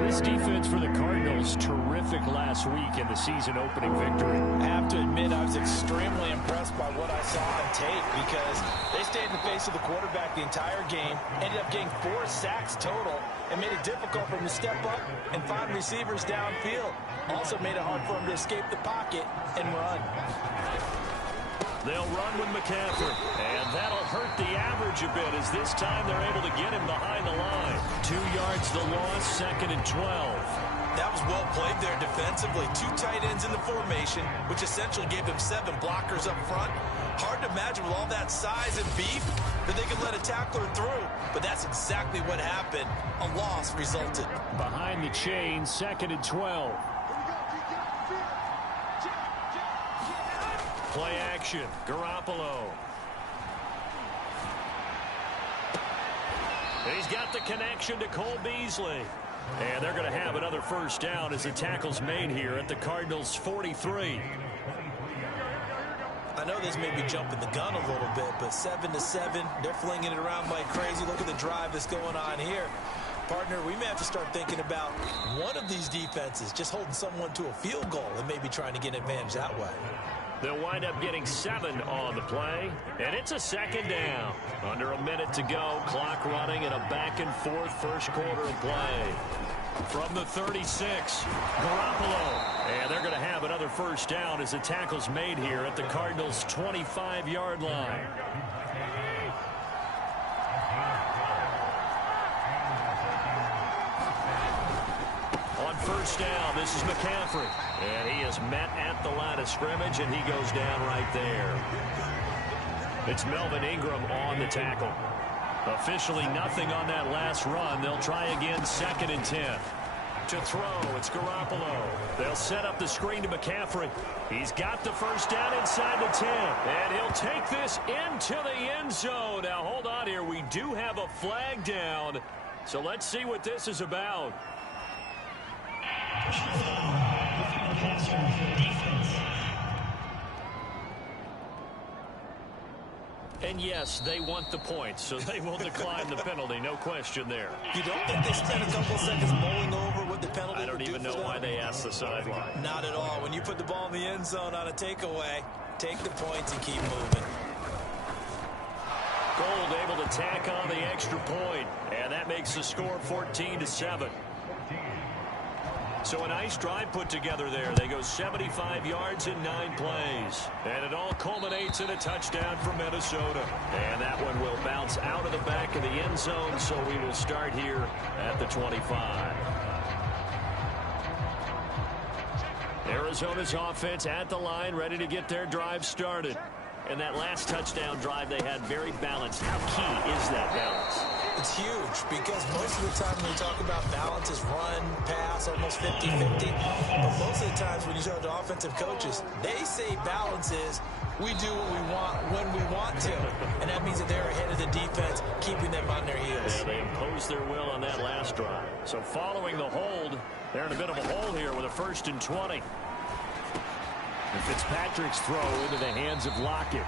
This defense for the Cardinals, terrific last week in the season opening victory. I have to admit, I was extremely impressed by what I saw on tape, because they stayed in the face of the quarterback the entire game, ended up getting 4 sacks total, and made it difficult for him to step up and find receivers downfield. Also made it hard for him to escape the pocket and run. They'll run with McCaffrey, and that'll hurt the average a bit, as this time they're able to get him behind the line. 2 yards the loss, 2nd and 12. That was well played there defensively. 2 tight ends in the formation, which essentially gave them 7 blockers up front. Hard to imagine with all that size and beef that they could let a tackler through, but that's exactly what happened. A loss resulted. Behind the chain, 2nd and 12. Play action, Garoppolo. He's got the connection to Cole Beasley. And they're going to have another 1st down as the tackle's made here at the Cardinals' 43. I know this may be jumping the gun a little bit, but 7-7, they're flinging it around like crazy. Look at the drive that's going on here. Partner, we may have to start thinking about one of these defenses just holding someone to a field goal and maybe trying to get an advantage that way. They'll wind up getting 7 on the play, and it's a second down. Under a minute to go, clock running in a back-and-forth first quarter of play. From the 36, Garoppolo. And they're going to have another first down as the tackle's made here at the Cardinals' 25-yard line. On first down, this is McCaffrey. And he is met at the line of scrimmage, and he goes down right there. It's Melvin Ingram on the tackle. Officially nothing on that last run. They'll try again, 2nd and 10. To throw, it's Garoppolo. They'll set up the screen to McCaffrey. He's got the first down inside the 10. And he'll take this into the end zone. Now, hold on here. We do have a flag down. So let's see what this is about. And yes, they want the points, so they will decline the penalty. No question there. You don't think they spent a couple of seconds mulling over what the penalty I don't even know why they asked the sideline. Not at all. When you put the ball in the end zone on a takeaway, take the points and keep moving. Gold able to tack on the extra point, and that makes the score 14-7. So a nice drive put together there. They go 75 yards in 9 plays. And it all culminates in a touchdown for Minnesota. And that one will bounce out of the back of the end zone, so we will start here at the 25. Arizona's offense at the line, ready to get their drive started. And that last touchdown drive they had very balanced. How key is that balance? It's huge because most of the time when we talk about balance is run, pass, almost 50-50. But most of the times when you talk to offensive coaches, they say balance is we do what we want when we want to. And that means that they're ahead of the defense, keeping them on their heels. Yeah, they imposed their will on that last drive. So following the hold, they're in a bit of a hole here with a 1st and 20. And Fitzpatrick's throw into the hands of Lockett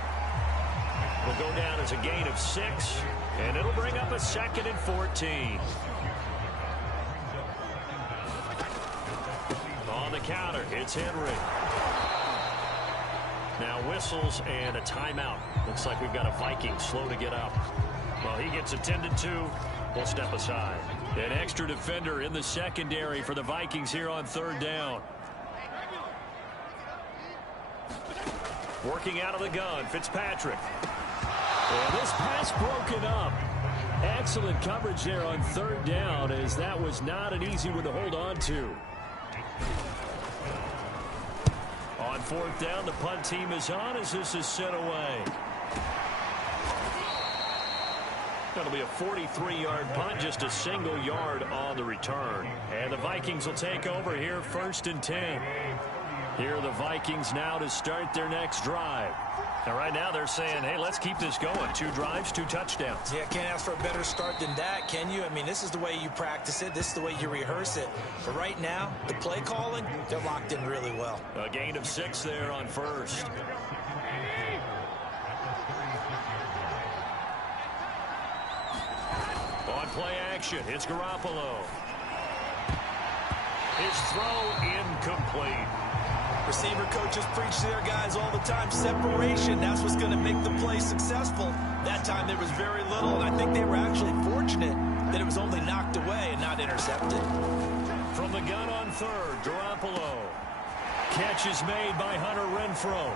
will go down as a gain of 6, and it'll bring up a 2nd and 14. On the counter, it's Henry. Now whistles and a timeout. Looks like we've got a Viking slow to get up. Well, he gets attended to. We'll step aside. An extra defender in the secondary for the Vikings here on 3rd down. Working out of the gun, Fitzpatrick. And this pass broken up. Excellent coverage there on 3rd down, as that was not an easy one to hold on to. On 4th down, the punt team is on as this is sent away. That'll be a 43-yard punt, just a single yard on the return. And the Vikings will take over here, 1st and 10. Here are the Vikings now to start their next drive. And right now they're saying, hey, let's keep this going. 2 drives, 2 touchdowns. Yeah, can't ask for a better start than that, can you? I mean, this is the way you practice it. This is the way you rehearse it. But right now, the play calling, they're locked in really well. A gain of 6 there on 1st. On play action, it's Garoppolo. His throw incomplete. Receiver coaches preach to their guys all the time. Separation, that's what's going to make the play successful. That time there was very little, and I think they were actually fortunate that it was only knocked away and not intercepted. From the gun on 3rd, Garoppolo. Catch is made by Hunter Renfrow.